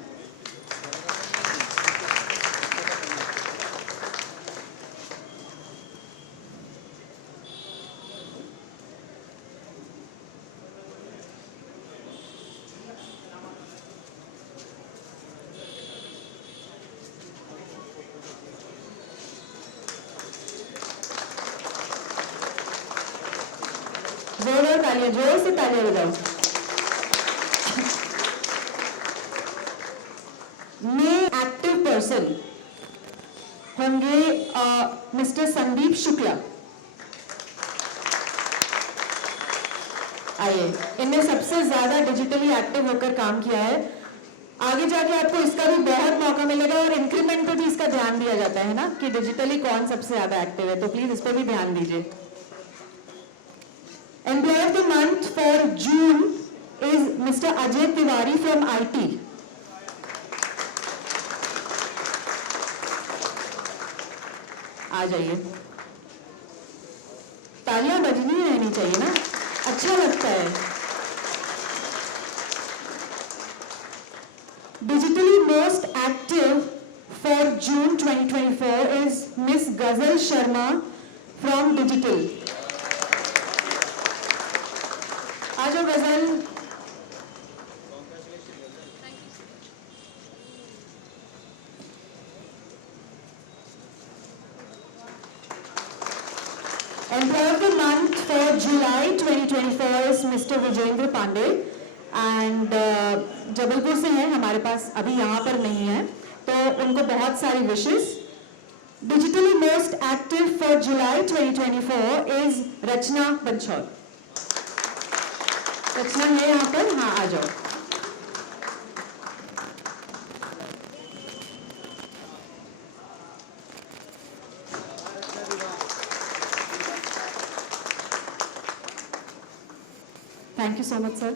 जोरदार तालियां, जोर से तालियां बजाओ। में एक्टिव पर्सन होंगे मिस्टर संदीप शुक्ला। आइए, इनने सबसे ज्यादा डिजिटली एक्टिव होकर काम किया है। आगे जाके आपको इसका भी बहुत मौका मिलेगा और इंक्रीमेंट पे भी इसका ध्यान दिया जाता है ना कि डिजिटली कौन सबसे ज्यादा एक्टिव है, तो प्लीज इस पर भी ध्यान दीजिए। Employee of the month for June is Mr. Ajay Tiwari from IT. आ जाइए। तालियां बजनी रहनी चाहिए ना, अच्छा लगता है। Digitally most active for June 2024 is Miss Ghazal Sharma from Digital. आ जाओ गजल। Employee of the month for July 2024 is Mr. Vijendra Pandey and Jabalpur से हैं, हमारे पास अभी यहाँ पर नहीं है, तो उनको बहुत सारी विशेष। Digitally most active for July 2024 is रचना बंछौर। रचना है यहाँ पर, हाँ आ जाओ। Thank you so much sir.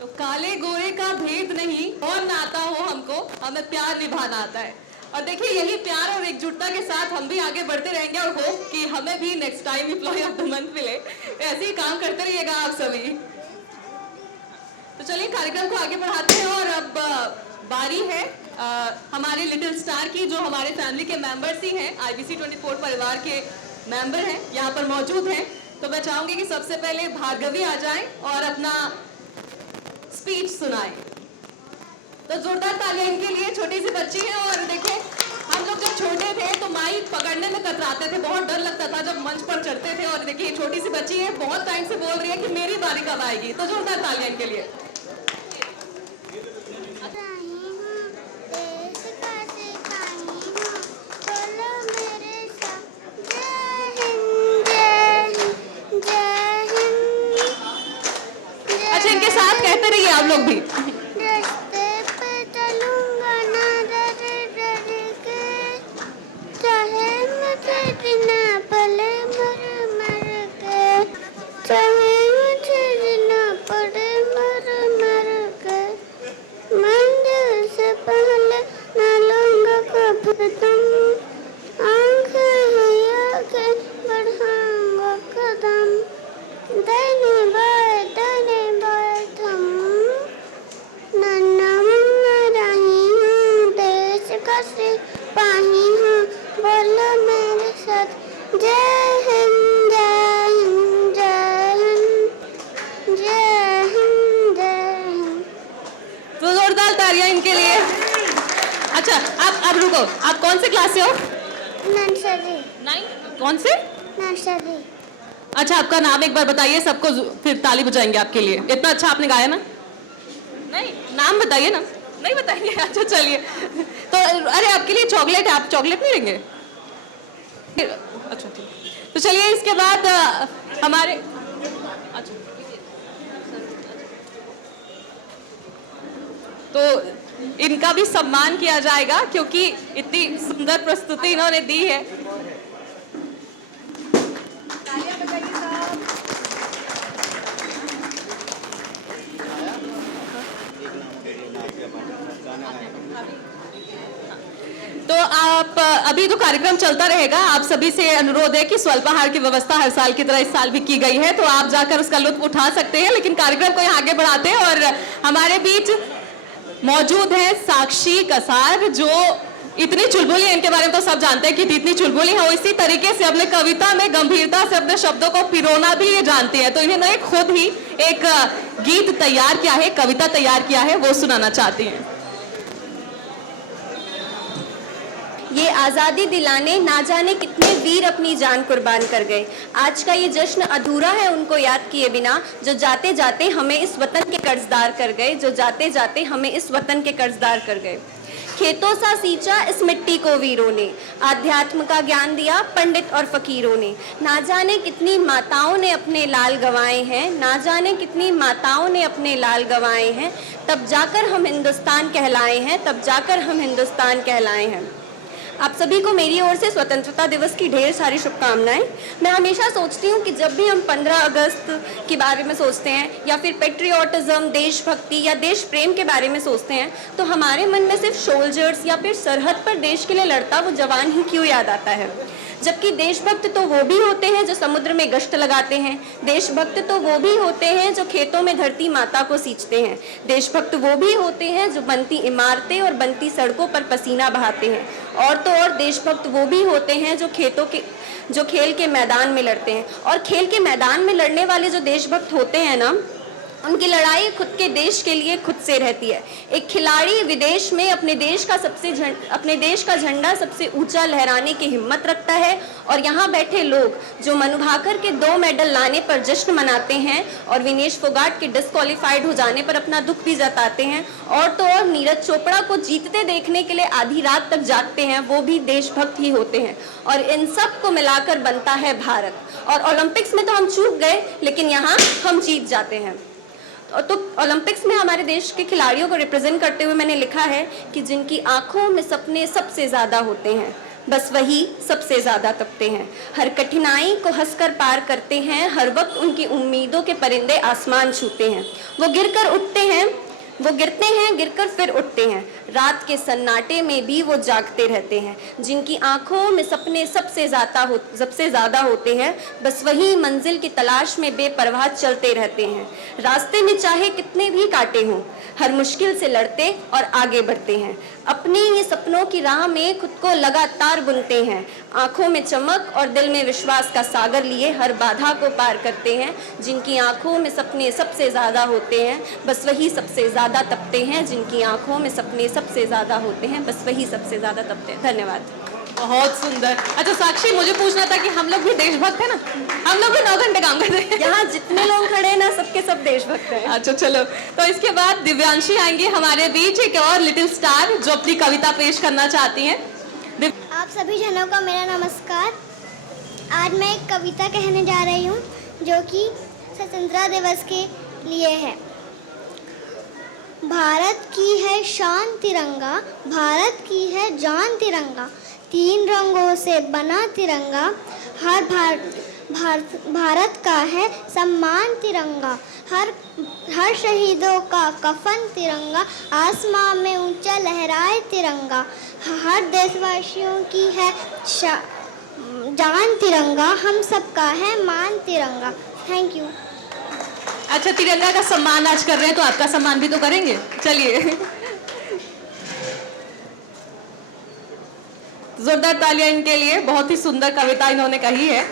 तो काले गोरे का भेद नहीं और ना आता हो हमको, हमें प्यार निभाना आता है। और देखिए यही प्यार और एकजुटता के साथ हम भी आगे बढ़ते रहेंगे और होप कि हमें भी next time employee of the month मिले। ऐसे ही काम करते रहिएगा आप सभी। तो चलिए कार्यक्रम को आगे बढ़ाते हैं और अब बारी है हमारे लिटिल स्टार की, जो हमारे फैमिली के मेंबर्स ही हैं, IBC 24 परिवार के मेंबर हैं, यहाँ पर मौजूद हैं। तो मैं चाहूंगी कि सबसे पहले भार्गवी आ जाएं और अपना स्पीच सुनाएं। तो जोरदार तालियां इनके लिए। छोटी सी बच्ची है और देखिए हम लोग जब छोटे थे तो माइक पकड़ने में कतराते थे, बहुत डर लगता था जब मंच पर चढ़ते थे। और देखिए छोटी सी बच्ची है, बहुत टाइम से बोल रही है कि मेरी बारी कब आएगी। तो जोरदार तालियां इनके लिए। अच्छा इनके साथ कहते रहिए आप लोग भी। अच्छा आप रुको, आप कौन से क्लास से हो? नर्सरी। 9 कौन से? नर्सरी। अच्छा आपका नाम एक बार बताइए, सबको फिर ताली बजाएंगे आपके लिए। इतना अच्छा आपने गाया ना? नहीं नाम बताइए ना। नहीं बताएंगे? अच्छा चलिए। तो अरे आपके लिए चॉकलेट है, आप चॉकलेट नहीं लेंगे? अच्छा ठीक। तो चलिए इसके बाद हमारे अच्छा तो इनका भी सम्मान किया जाएगा क्योंकि इतनी सुंदर प्रस्तुति इन्होंने दी है। तो आप अभी तो कार्यक्रम चलता रहेगा, आप सभी से अनुरोध है कि स्वल्पाहार की व्यवस्था हर साल की तरह इस साल भी की गई है, तो आप जाकर उसका लुत्फ उठा सकते हैं। लेकिन कार्यक्रम को यहाँ आगे बढ़ाते हैं और हमारे बीच मौजूद है साक्षी कसार, जो इतनी चुलबुली है, इनके बारे में तो सब जानते हैं कि इतनी चुलबुली है, वो इसी तरीके से अपने कविता में गंभीरता से अपने शब्दों को पिरोना भी ये जानती है। तो इन्होंने खुद ही एक गीत तैयार किया है, कविता तैयार किया है, वो सुनाना चाहती हैं। ये आज़ादी दिलाने ना जाने कितने वीर अपनी जान कुर्बान कर गए। आज का ये जश्न अधूरा है उनको याद किए बिना, जो जाते जाते हमें इस वतन के कर्जदार कर गए, जो जाते जाते हमें इस वतन के कर्जदार कर गए। खेतों सा सींचा इस मिट्टी को वीरों ने, आध्यात्म का ज्ञान दिया पंडित और फकीरों ने। ना जाने कितनी माताओं ने अपने लाल गंवाए हैं, ना जाने कितनी माताओं ने अपने लाल गंवाए हैं, तब जाकर हम हिंदुस्तान कहलाए हैं, तब जाकर हम हिंदुस्तान कहलाए हैं। आप सभी को मेरी ओर से स्वतंत्रता दिवस की ढेर सारी शुभकामनाएं। मैं हमेशा सोचती हूँ कि जब भी हम 15 अगस्त के बारे में सोचते हैं या फिर पेट्रियोटिज्म, देशभक्ति या देश प्रेम के बारे में सोचते हैं तो हमारे मन में सिर्फ सोल्जर्स या फिर सरहद पर देश के लिए लड़ता वो जवान ही क्यों याद आता है। जबकि देशभक्त तो वो भी होते हैं जो समुद्र में गश्त लगाते हैं, देशभक्त तो वो भी होते हैं जो खेतों में धरती माता को सींचते हैं, देशभक्त वो भी होते हैं जो बनती इमारतें और बनती सड़कों पर पसीना बहाते हैं, और तो और देशभक्त वो भी होते हैं जो खेल के मैदान में लड़ते हैं। और खेल के मैदान में लड़ने वाले जो देशभक्त होते हैं ना, उनकी लड़ाई खुद के देश के लिए खुद से रहती है। एक खिलाड़ी विदेश में अपने देश का झंडा सबसे ऊंचा लहराने की हिम्मत रखता है, और यहाँ बैठे लोग जो मनु भाकर के 2 मेडल लाने पर जश्न मनाते हैं और विनेश फोगाट के डिस्क्वालीफाइड हो जाने पर अपना दुख भी जताते हैं, और तो और नीरज चोपड़ा को जीतते देखने के लिए आधी रात तक जागते हैं, वो भी देशभक्त ही होते हैं। और इन सब को मिलाकर बनता है भारत। और ओलंपिक्स में तो हम चूक गए, लेकिन यहाँ हम जीत जाते हैं। तो ओलंपिक्स में हमारे देश के खिलाड़ियों को रिप्रेजेंट करते हुए मैंने लिखा है कि जिनकी आंखों में सपने सबसे ज़्यादा होते हैं, बस वही सबसे ज़्यादा तपते हैं। हर कठिनाई को हंसकर पार करते हैं, हर वक्त उनकी उम्मीदों के परिंदे आसमान छूते हैं। वो गिरकर उठते हैं, वो गिरते हैं, गिरकर फिर उठते हैं। रात के सन्नाटे में भी वो जागते रहते हैं। जिनकी आंखों में सपने सबसे ज़्यादा होते हैं, बस वही मंजिल की तलाश में बेपरवाह चलते रहते हैं। रास्ते में चाहे कितने भी कांटे हों, हर मुश्किल से लड़ते और आगे बढ़ते हैं। अपने ही सपनों की राह में खुद को लगातार बुनते हैं। आंखों में चमक और दिल में विश्वास का सागर लिए हर बाधा को पार करते हैं। जिनकी आंखों में सपने सबसे ज़्यादा होते हैं, बस वही सबसे ज़्यादा तपते हैं। जिनकी आंखों में सपने सबसे ज़्यादा होते हैं, बस वही सबसे ज़्यादा तपते हैं। धन्यवाद। बहुत सुंदर। अच्छा साक्षी, मुझे पूछना था कि हम लोग भी देशभक्त है ना? हम लोग भी 9 घंटे काम करते हैं। यहाँ जितने लोग खड़े हैं ना, सबके सब देशभक्त हैं। अच्छा चलो, तो इसके बाद दिव्यांशी आएंगी हमारे बीच, एक और लिटिल स्टार जो अपनी कविता पेश करना चाहती हैं। आप सभी जनों का मेरा नमस्कार। आज मैं एक कविता कहने जा रही हूँ जो कि स्वतंत्रता दिवस के लिए है। भारत की है शान तिरंगा, भारत की है जान तिरंगा, 3 रंगों से बना तिरंगा, हर भारत का है सम्मान तिरंगा, हर शहीदों का कफन तिरंगा, आसमां में ऊंचा लहराए तिरंगा, हर देशवासियों की है जान तिरंगा, हम सबका है मान तिरंगा। Thank you. अच्छा, तिरंगा का सम्मान आज कर रहे हैं तो आपका सम्मान भी तो करेंगे। चलिए, जोरदार तालियां इनके लिए। बहुत ही सुंदर कविता इन्होंने कही है।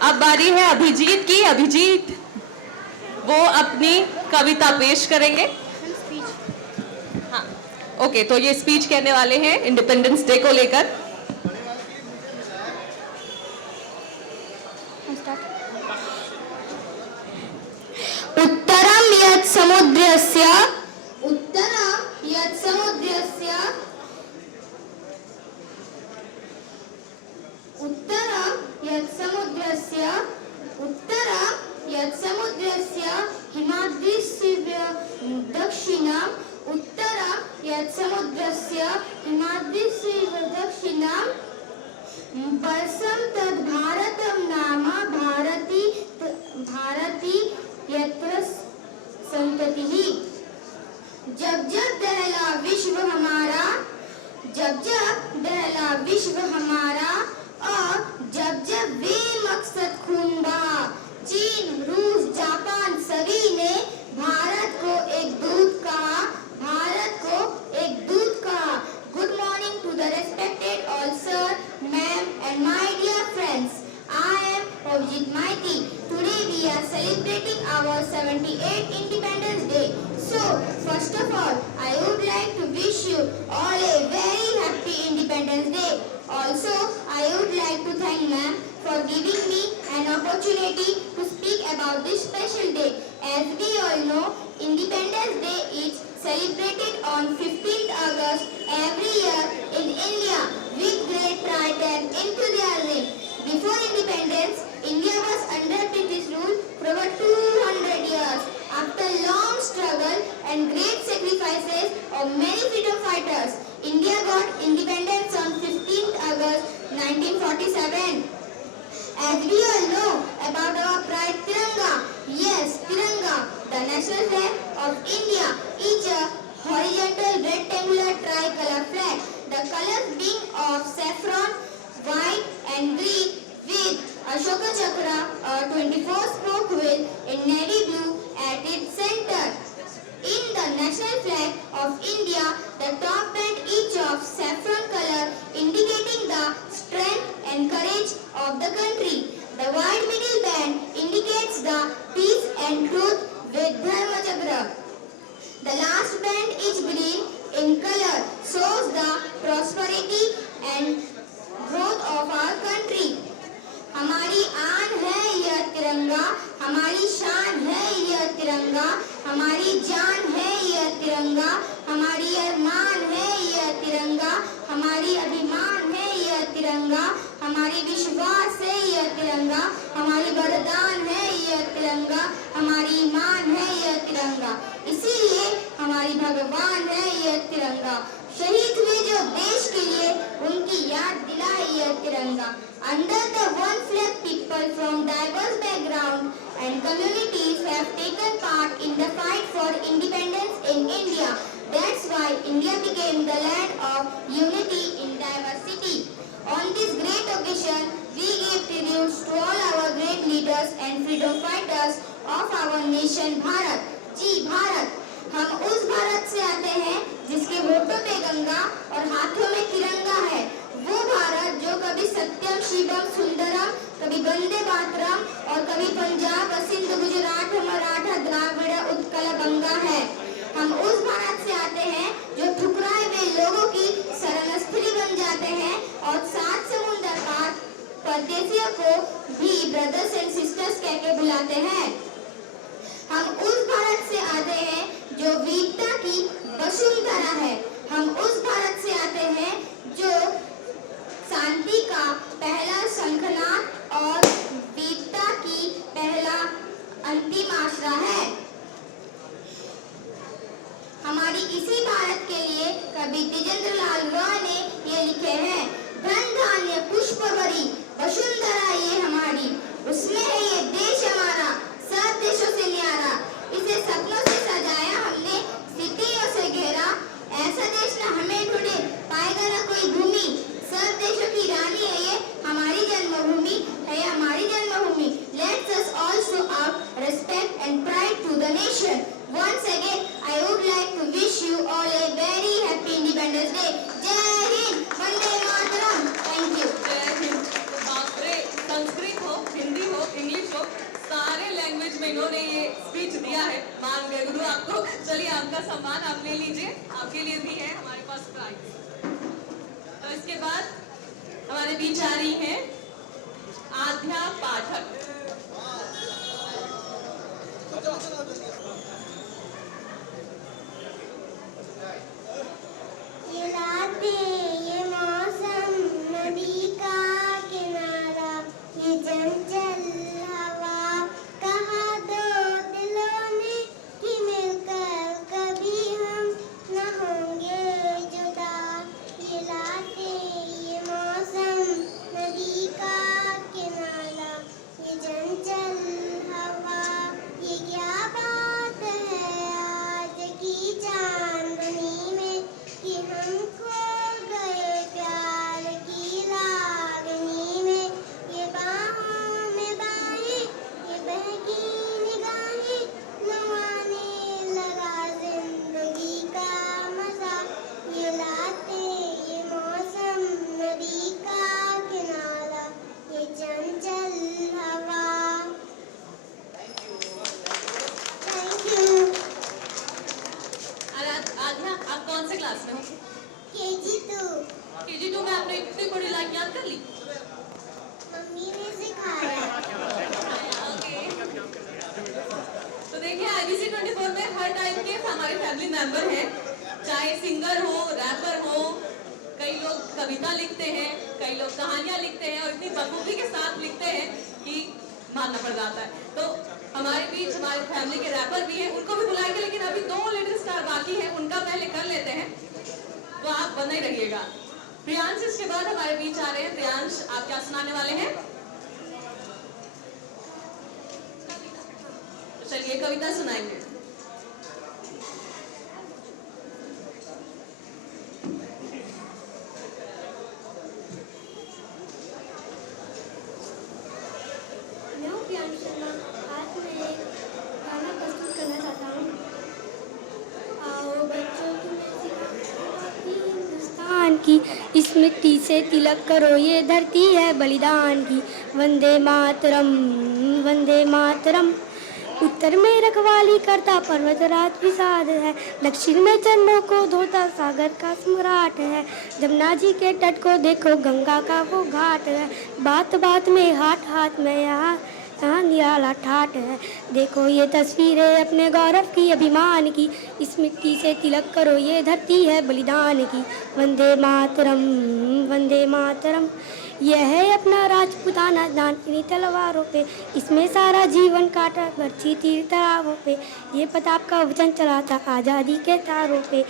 अब बारी है अभिजीत की। अभिजीत वो अपनी कविता पेश करेंगे। हाँ, ओके, तो ये स्पीच कहने वाले हैं इंडिपेंडेंस डे को लेकर। उत्तरं यत् समुद्रस्य हिमाद्रिस्य दक्षिणम्, उत्तरं यत् समुद्रस्य हिमाद्रिस्य दक्षिणम्, वर्षं तद् भारतं नाम भारती यत्र संततिः। जब जब दहला विश्व हमारा, जब जब दहला विश्व हमारा, और जब जब बेमकसद खून बहा, चीन, रूस, जापान सभी ने भारत को एक दूत कहा, भारत को एक दूत कहा। Good morning to the respected all sir, ma'am and my dear friends. I am Abhijit Maiti. Today we are celebrating our 78th Independence Day. So, first of all, I would like to wish you all a very happy Independence Day. Also, I would like to thank ma'am for giving me an opportunity to speak about this special day. As we all know, Independence Day is celebrated on 15th August every year in India with great pride and enthusiasm. Before independence, India was under British rule for over 200 years. After long struggle and great sacrifices of many freedom fighters, India got independence on 15th 1947. As we all know about our pride Tiranga, yes, Tiranga, the national flag of India, is a horizontal rectangular tricolor flag. The colors being of saffron, white and green with Ashoka Chakra, a 24-spoke wheel in navy blue at its center. In the national flag of India, the top band is of saffron color, indicating the strength and courage of the country. The wide middle band indicates the peace and truth with Dharma Chakra. The last band is green in color, shows the prosperity and growth of our country. हमारी आन है यह तिरंगा, हमारी शान है यह तिरंगा, हमारी जान है यह तिरंगा, हमारी अरमान है यह तिरंगा, हमारी अभिमान है यह तिरंगा, हमारी विश्वास है यह तिरंगा, हमारी वरदान है यह तिरंगा, हमारी ईमान है यह तिरंगा, इसीलिए हमारी भगवान है यह तिरंगा। शहीद हुए जो देश के लिए, उनकी याद दिलाए यह तिरंगा। Under the one flag, people from diverse backgrounds and communities have taken part in the fight for independence in India. That's why India became the land of unity in diversity. On this great occasion, we give tributes to all our great leaders and freedom fighters of our nation Bharat. जी भारत, हम उस भारत से आते हैं जिसके होठों पे गंगा और हाथों में तिरंगा है। वो भारत जो कभी सत्यम शिवम सुंदरम, कभी वंदे मातरम और कभी पंजाब सिंध गुजरात मराठा द्राविड़ उत्कल गंगा है। हम उस भारत से आते हैं जो ठुकराए हुए लोगों की शरणस्थली बन जाते हैं और 7 समुंदर पार परदेशियों को भी ब्रदर्स एंड सिस्टर्स कह के बुलाते हैं। हम उस भारत से आते हैं जो वीरता की वसुंधरा है। हम उस भारत से आते हैं जो शांति का पहला शंखनाद और वीरता की पहला अंतिम आसरा है। हमारी इसी भारत के लिए कवि द्विजेंद्र लाल रॉय ने ये लिखे हैं, धन धान्य पुष्प भरी वसुंधरा ये हमारी, उसमें है ये देश हमारा सब देशों से न्यारा, इसे सपनों से सजाया हमने सिद्धियों से घेरा, ऐसा देश न हमें ढूंढे पाएगा न कोई भूमि, सब देशों की रानी है ये हमारी जन्मभूमि, है हमारी जन्मभूमि। Let us all show our respect and pride to the nation. Once again, I would like to wish you all a very happy Independence Day. जय हिंद, वंदे मातरम। Thank you. जय हिंद। बाप रे, संस्कृत हो, हिंदी हो, इंग्लिश हो, सारे लैंग्वेज में इन्होंने ये स्पीच दिया है। मान गए गुरु आपको। चलिए आपका सम्मान आप ले लीजिए, आपके लिए भी है हमारे पास प्राइज। तो इसके बाद हमारे बीच आ रही हैं आध्या पाठक। ये रातें, ये मौसम, नदी का किनारा, ये चंचल हवा, कहा दो दिलों ने कि मिलकर कभी हम न होंगे जुदा। ये रातें, ये मौसम, नदी का किनारा, ये चंचल हवा, ये क्या बात है आज की चांदनी में कि हम खो गए प्यार की लागनी में। ये बाहों में बाहें, ये बहकी निगाहें, लुभाने लगा जिंदगी का मजा। ये रातें, ये मौसम, नदी का किनारा, ये चंचल हवा। Thank you. आध्या, आप कौन से क्लास में हो? KG2 KG2 में आपने इतनी बड़ी लाइन याद कर ली? मम्मी ने सिखाया। ओके। तो देखिए IBC 24 में हर टाइप के हमारे फैमिली मेंबर हैं, चाहे सिंगर हो, रैपर हो, कई लोग कविता लिखते हैं, कई लोग कहानियां लिखते हैं और इतनी बखूबी के साथ लिखते हैं कि मानना पड़ जाता है। तो हमारे बीच हमारे फैमिली के रैपर भी हैं, उनको भी बुलाएंगे, लेकिन अभी 2 लिटिल स्टार बाकी हैं, उनका पहले कर लेते हैं, तो आप बने रहिएगा। प्रियांश इसके बाद हमारे बीच आ रहे हैं। प्रियांश, आप क्या सुनाने वाले हैं? चलिए कविता सुनाएंगे। मैं हूँ प्रियांश शर्मा। आज मैं एक गाना प्रस्तुत करना चाहता हूँ। आओ बच्चों तुम्हें सिखाती हिंदुस्तान की, इस मिट्टी से तिलक करो ये धरती है बलिदान की। वंदे मातरम, वंदे मातरम। उत्तर में रखवाली करता पर्वतराज विषाद है, दक्षिण में चरणों को धोता सागर का सम्राट है। जमुना जी के तट को देखो गंगा का वो घाट है, बात बात में हाथ हाथ में यहाँ निराला ठाट है। देखो ये तस्वीरें अपने गौरव की अभिमान की, इस मिट्टी से तिलक करो ये धरती है बलिदान की। वंदे मातरम, वंदे मातरम। यह है अपना राजपूताना दान इन्हीं तलवारों पे, इसमें सारा जीवन काटा बरछी तीर तरावों पे। ये प्रताप का वचन चला था आज़ादी के तारों पे,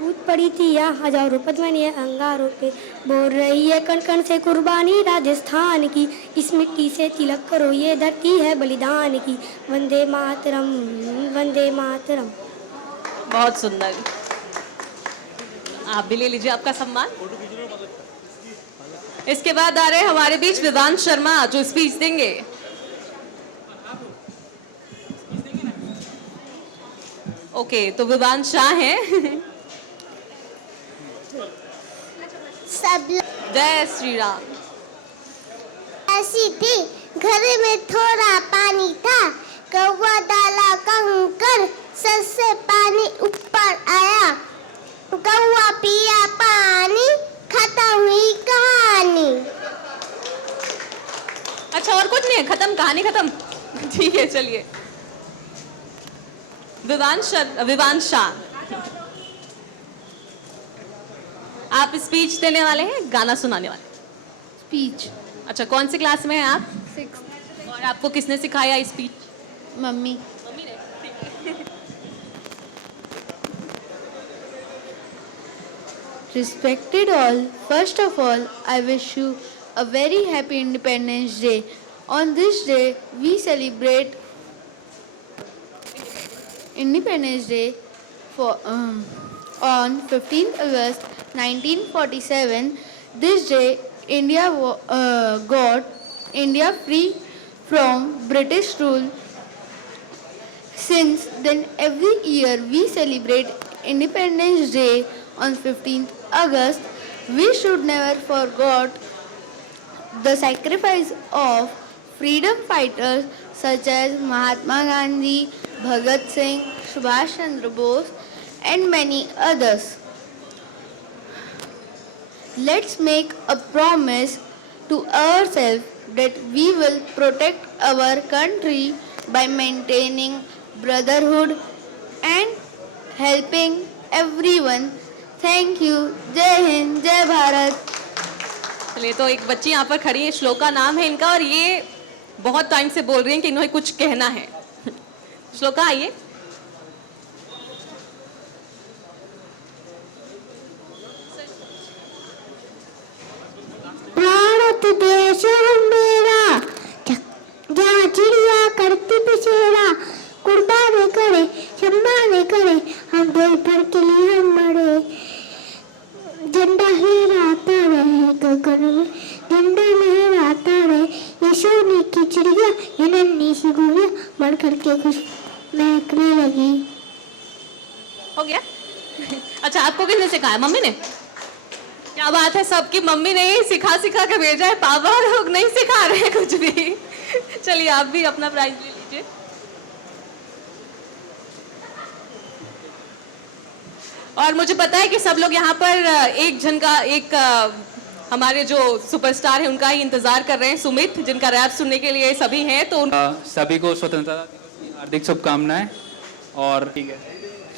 कूद पड़ी थी यहाँ हजारों पद्मनिया अंगारों पे। बोल रही है कण कण से कुर्बानी राजस्थान की, इस मिट्टी से तिलक करो ये धरती है बलिदान की। वंदे मातरम, वंदे मातरम। बहुत सुंदर। आप भी ले लीजिए आपका सम्मान। इसके बाद आ रहे हैं हमारे बीच विवांश शर्मा, जो स्पीच देंगे। ओके, तो विवांश शाह हैं। सब जय श्री राम। ऐसी थी, घर में थोड़ा पानी था, कौवा डाला कंकर, सर से पानी ऊपर आया, कौवा पिया पानी, खत्म हुई कहानी। अच्छा, और कुछ नहीं है? खत्म, कहानी खत्म। ठीक है, चलिए। विवांश शाह, आप स्पीच देने वाले हैं, गाना सुनाने वाले? स्पीच। अच्छा, कौन सी क्लास में हैं आप? 6th। और आपको किसने सिखाया स्पीच? मम्मी। मम्मी ने। Respected all, first of all, I wish you a very happy Independence Day. On this day, we celebrate Independence Day on 15th August 1947. This day, India got India free from British rule. Since then, every year we celebrate Independence Day on 15th August. We should never forget the sacrifice of freedom fighters such as Mahatma Gandhi, Bhagat Singh, Subhash Chandra Bose, and many others. Let's make a promise to ourselves that we will protect our country by maintaining brotherhood and helping everyone. Thank you. जय हिंद, जय भारत। चलिए, तो एक बच्ची यहाँ पर खड़ी है, श्लोका नाम है इनका, और ये बहुत टाइम से बोल रही हैं कि इन्हें कुछ कहना है। श्लोका, आइए। भारत देश मेरा, जहाँ चिड़िया करती बसेरा, कुर्बानी करे सम्मान करे, हम देश भर के लिए हम मरे। झंडा लहराता रहे गगन में, झंडा लहराता रहे, ये सोने की चिड़िया, ये नन्ही सी गुड़िया मर करके खुश महकने लगी। हो गया? अच्छा, आपको किसने सिखाया? मम्मी ने? क्या बात है, सबकी मम्मी ने ही सिखा के भेजा है, पापा लोग नहीं सिखा रहे हैं कुछ भी। चलिए, आप भी अपना प्राइज ले लीजिए। और मुझे पता है कि सब लोग यहाँ पर एक हमारे जो सुपरस्टार हैं उनका ही इंतजार कर रहे हैं, सुमित, जिनका रैप सुनने के लिए सभी हैं। तो सभी को स्वतंत्रता दिवस की हार्दिक शुभकामनाएं। और ठीक है,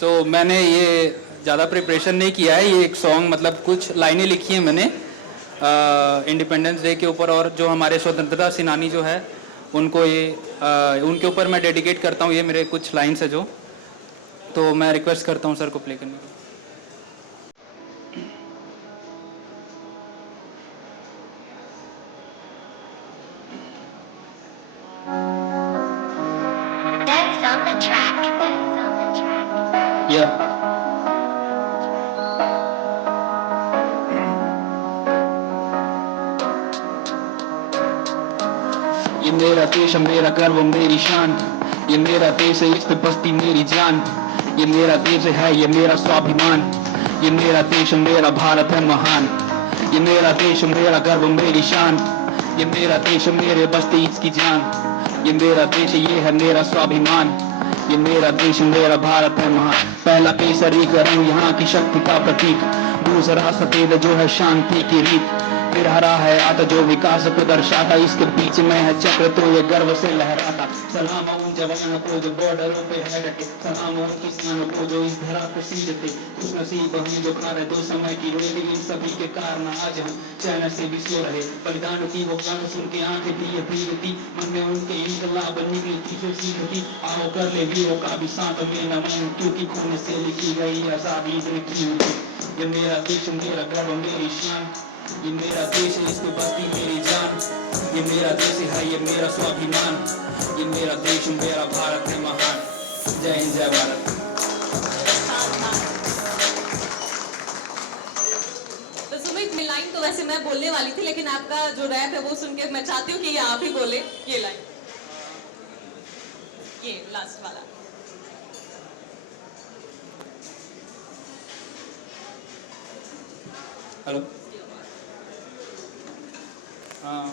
तो मैंने ये ज़्यादा प्रिपरेशन नहीं किया है, ये एक सॉन्ग मतलब कुछ लाइनें लिखी हैं मैंने इंडिपेंडेंस डे के ऊपर, और जो हमारे स्वतंत्रता सेनानी जो है उनको ये उनके ऊपर मैं डेडिकेट करता हूँ। ये मेरे कुछ लाइन्स है जो, तो मैं रिक्वेस्ट करता हूँ सर को प्ले करने की। Yeah. ये मेरा देश है, मेरा गर्व, मेरी शान। ये मेरा देश है, इस पे बसती मेरी जान। ये मेरा देश है, ये मेरा स्वाभिमान। ये मेरा देश है, मेरा भारत है महान। ये मेरा देश है, मेरा गर्व, मेरी शान। ये मेरा देश है, मेरे बसती इसकी जान। ये मेरा देश है, ये है मेरा स्वाभिमान। ये मेरा देश है, मेरा भारत है महान। पहला केसरी का रंग यहाँ की शक्ति का प्रतीक, दूसरा सफेद जो है शांति की रीत, फिर हरा है आता जो विकास को दर्शाता, इसके बीच में है चक्र तो ये गर्व से लहराता। सलाम उन जवानों को जो बॉर्डरों पे है डटे, सलाम उन किसानों को जो इस धरा को सींचते, खुश नसीब हम जो खा रहे दो समय की रोटी, इन सभी के कारण आज हम चैन से भी सो रहे। बलिदान की वो गान सुन के आंखें दिए भीगती, मन में उनके इंकलाब निकली थी जो सीखती। आओ कर ले वीरों का भी साथ में नमन, क्योंकि खून से लिखी गई आजादी की हुई। ये मेरा देश, मेरा गर्व, मेरी शान। ये मेरा देश है, इस पे बसती मेरी जान। ये मेरा देश है, ये मेरा स्वाभिमान। ये मेरा देश, मेरा भारत है महान। जय हिंद, जय भारत। तो सुमित, लाइन तो वैसे मैं बोलने वाली थी, लेकिन आपका जो रैप है वो सुन के मैं चाहती हूँ कि ये आप ही बोले ये लाइन, ये लास्ट वाला। हेलो। हाँ,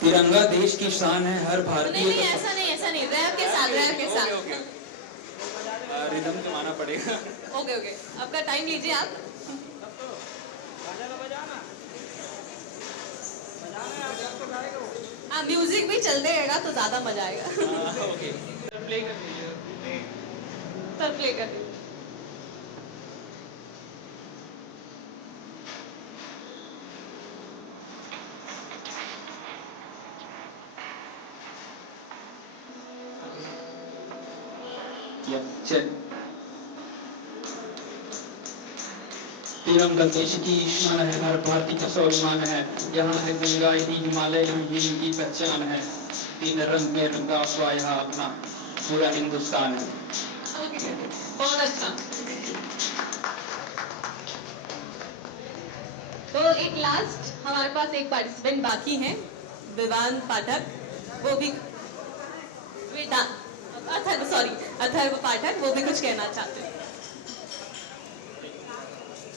तिरंगा देश की शान है, हर भारतीय। नहीं, ऐसा नहीं, रैप के साथ, रैप के साथ। रिदम तो आना पड़ेगा। ओके, आपका टाइम लीजिए आप। हाँ, म्यूजिक भी चलते रहेगा तो ज्यादा मजा आएगा। ओके, प्ले कर दीजिए। सर प्ले कर दीजिए। चल। तिरंगा देश की शान है, हर भारतीय का स्वाभिमान है। यहाँ है गंगा, यही हिमालय, यही की पहचान है। तीन रंग में रंगा हुआ यहाँ अपना पूरा हिंदुस्तान है। बहुत अच्छा। तो एक लास्ट हमारे पास एक पार्टिसिपेंट बाकी हैं, विवान पाठक, वो भी अथर्व पाठक, वो भी कुछ कहना चाहते हैं।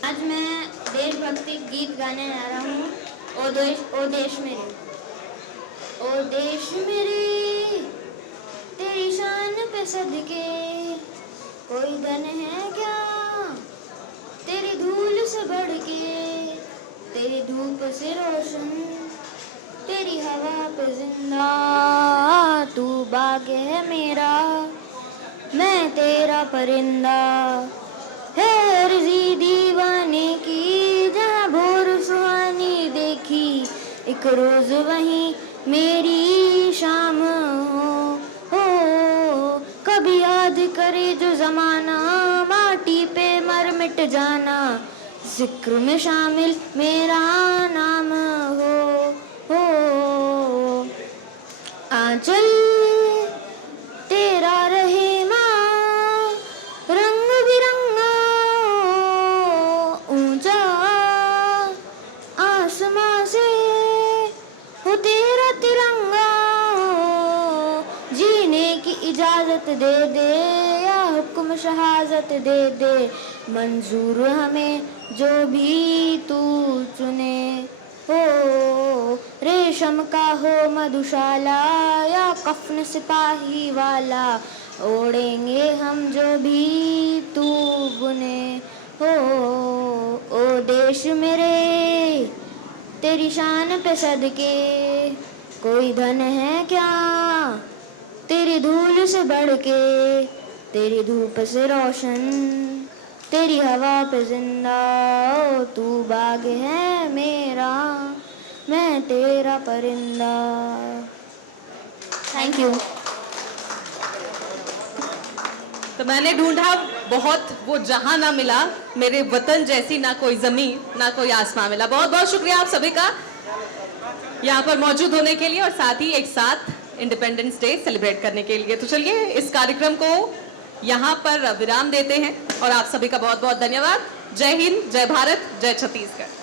आज मैं देशभक्ति गीत गाने आ रहा हूँ। ओ देश मेरे तेरी शान पे सदके, कोई धन है क्या तेरी धूल से बढ़ के, तेरी धूप से रोशन, तेरी हवा पे जिंदा, तू बाग है मेरा, मैं तेरा परिंदा। है अर्जी दीवाने की, जहाँ भोर सुहानी देखी, एक रोज वहीं मेरी शाम हो। कभी याद करे जो जमाना, माटी पे मर मिट जाना, जिक्र में शामिल मेरा नाम हो। आंचल तेरा रहे माँ, रंग बिरंगा ऊंचा, आसमां से हो तेरा तिरंगा, जीने की इजाजत दे दे या हुक्म शहादत दे दे, मंजूर हमें जो भी तू चुने हो। रेशम का हो मधुशाला या कफन सिपाही वाला, ओढ़ेंगे हम जो भी तू बुने हो। ओ देश मेरे तेरी शान पे सदके, कोई धन है क्या तेरी धूल से बढ़ के, तेरी धूप से रोशन, तेरी हवा पे जिंदा, ओ तू बाग है मेरा, मैं तेरा परिंदा। Thank you. तो मैंने ढूंढा बहुत, वो जहां ना मिला मेरे वतन जैसी, ना कोई जमीन ना कोई आसमां मिला। बहुत बहुत शुक्रिया आप सभी का यहाँ पर मौजूद होने के लिए, और साथ ही एक साथ इंडिपेंडेंस डे सेलिब्रेट करने के लिए। तो चलिए इस कार्यक्रम को यहाँ पर विराम देते हैं और आप सभी का बहुत बहुत धन्यवाद। जय हिंद, जय भारत, जय छत्तीसगढ़।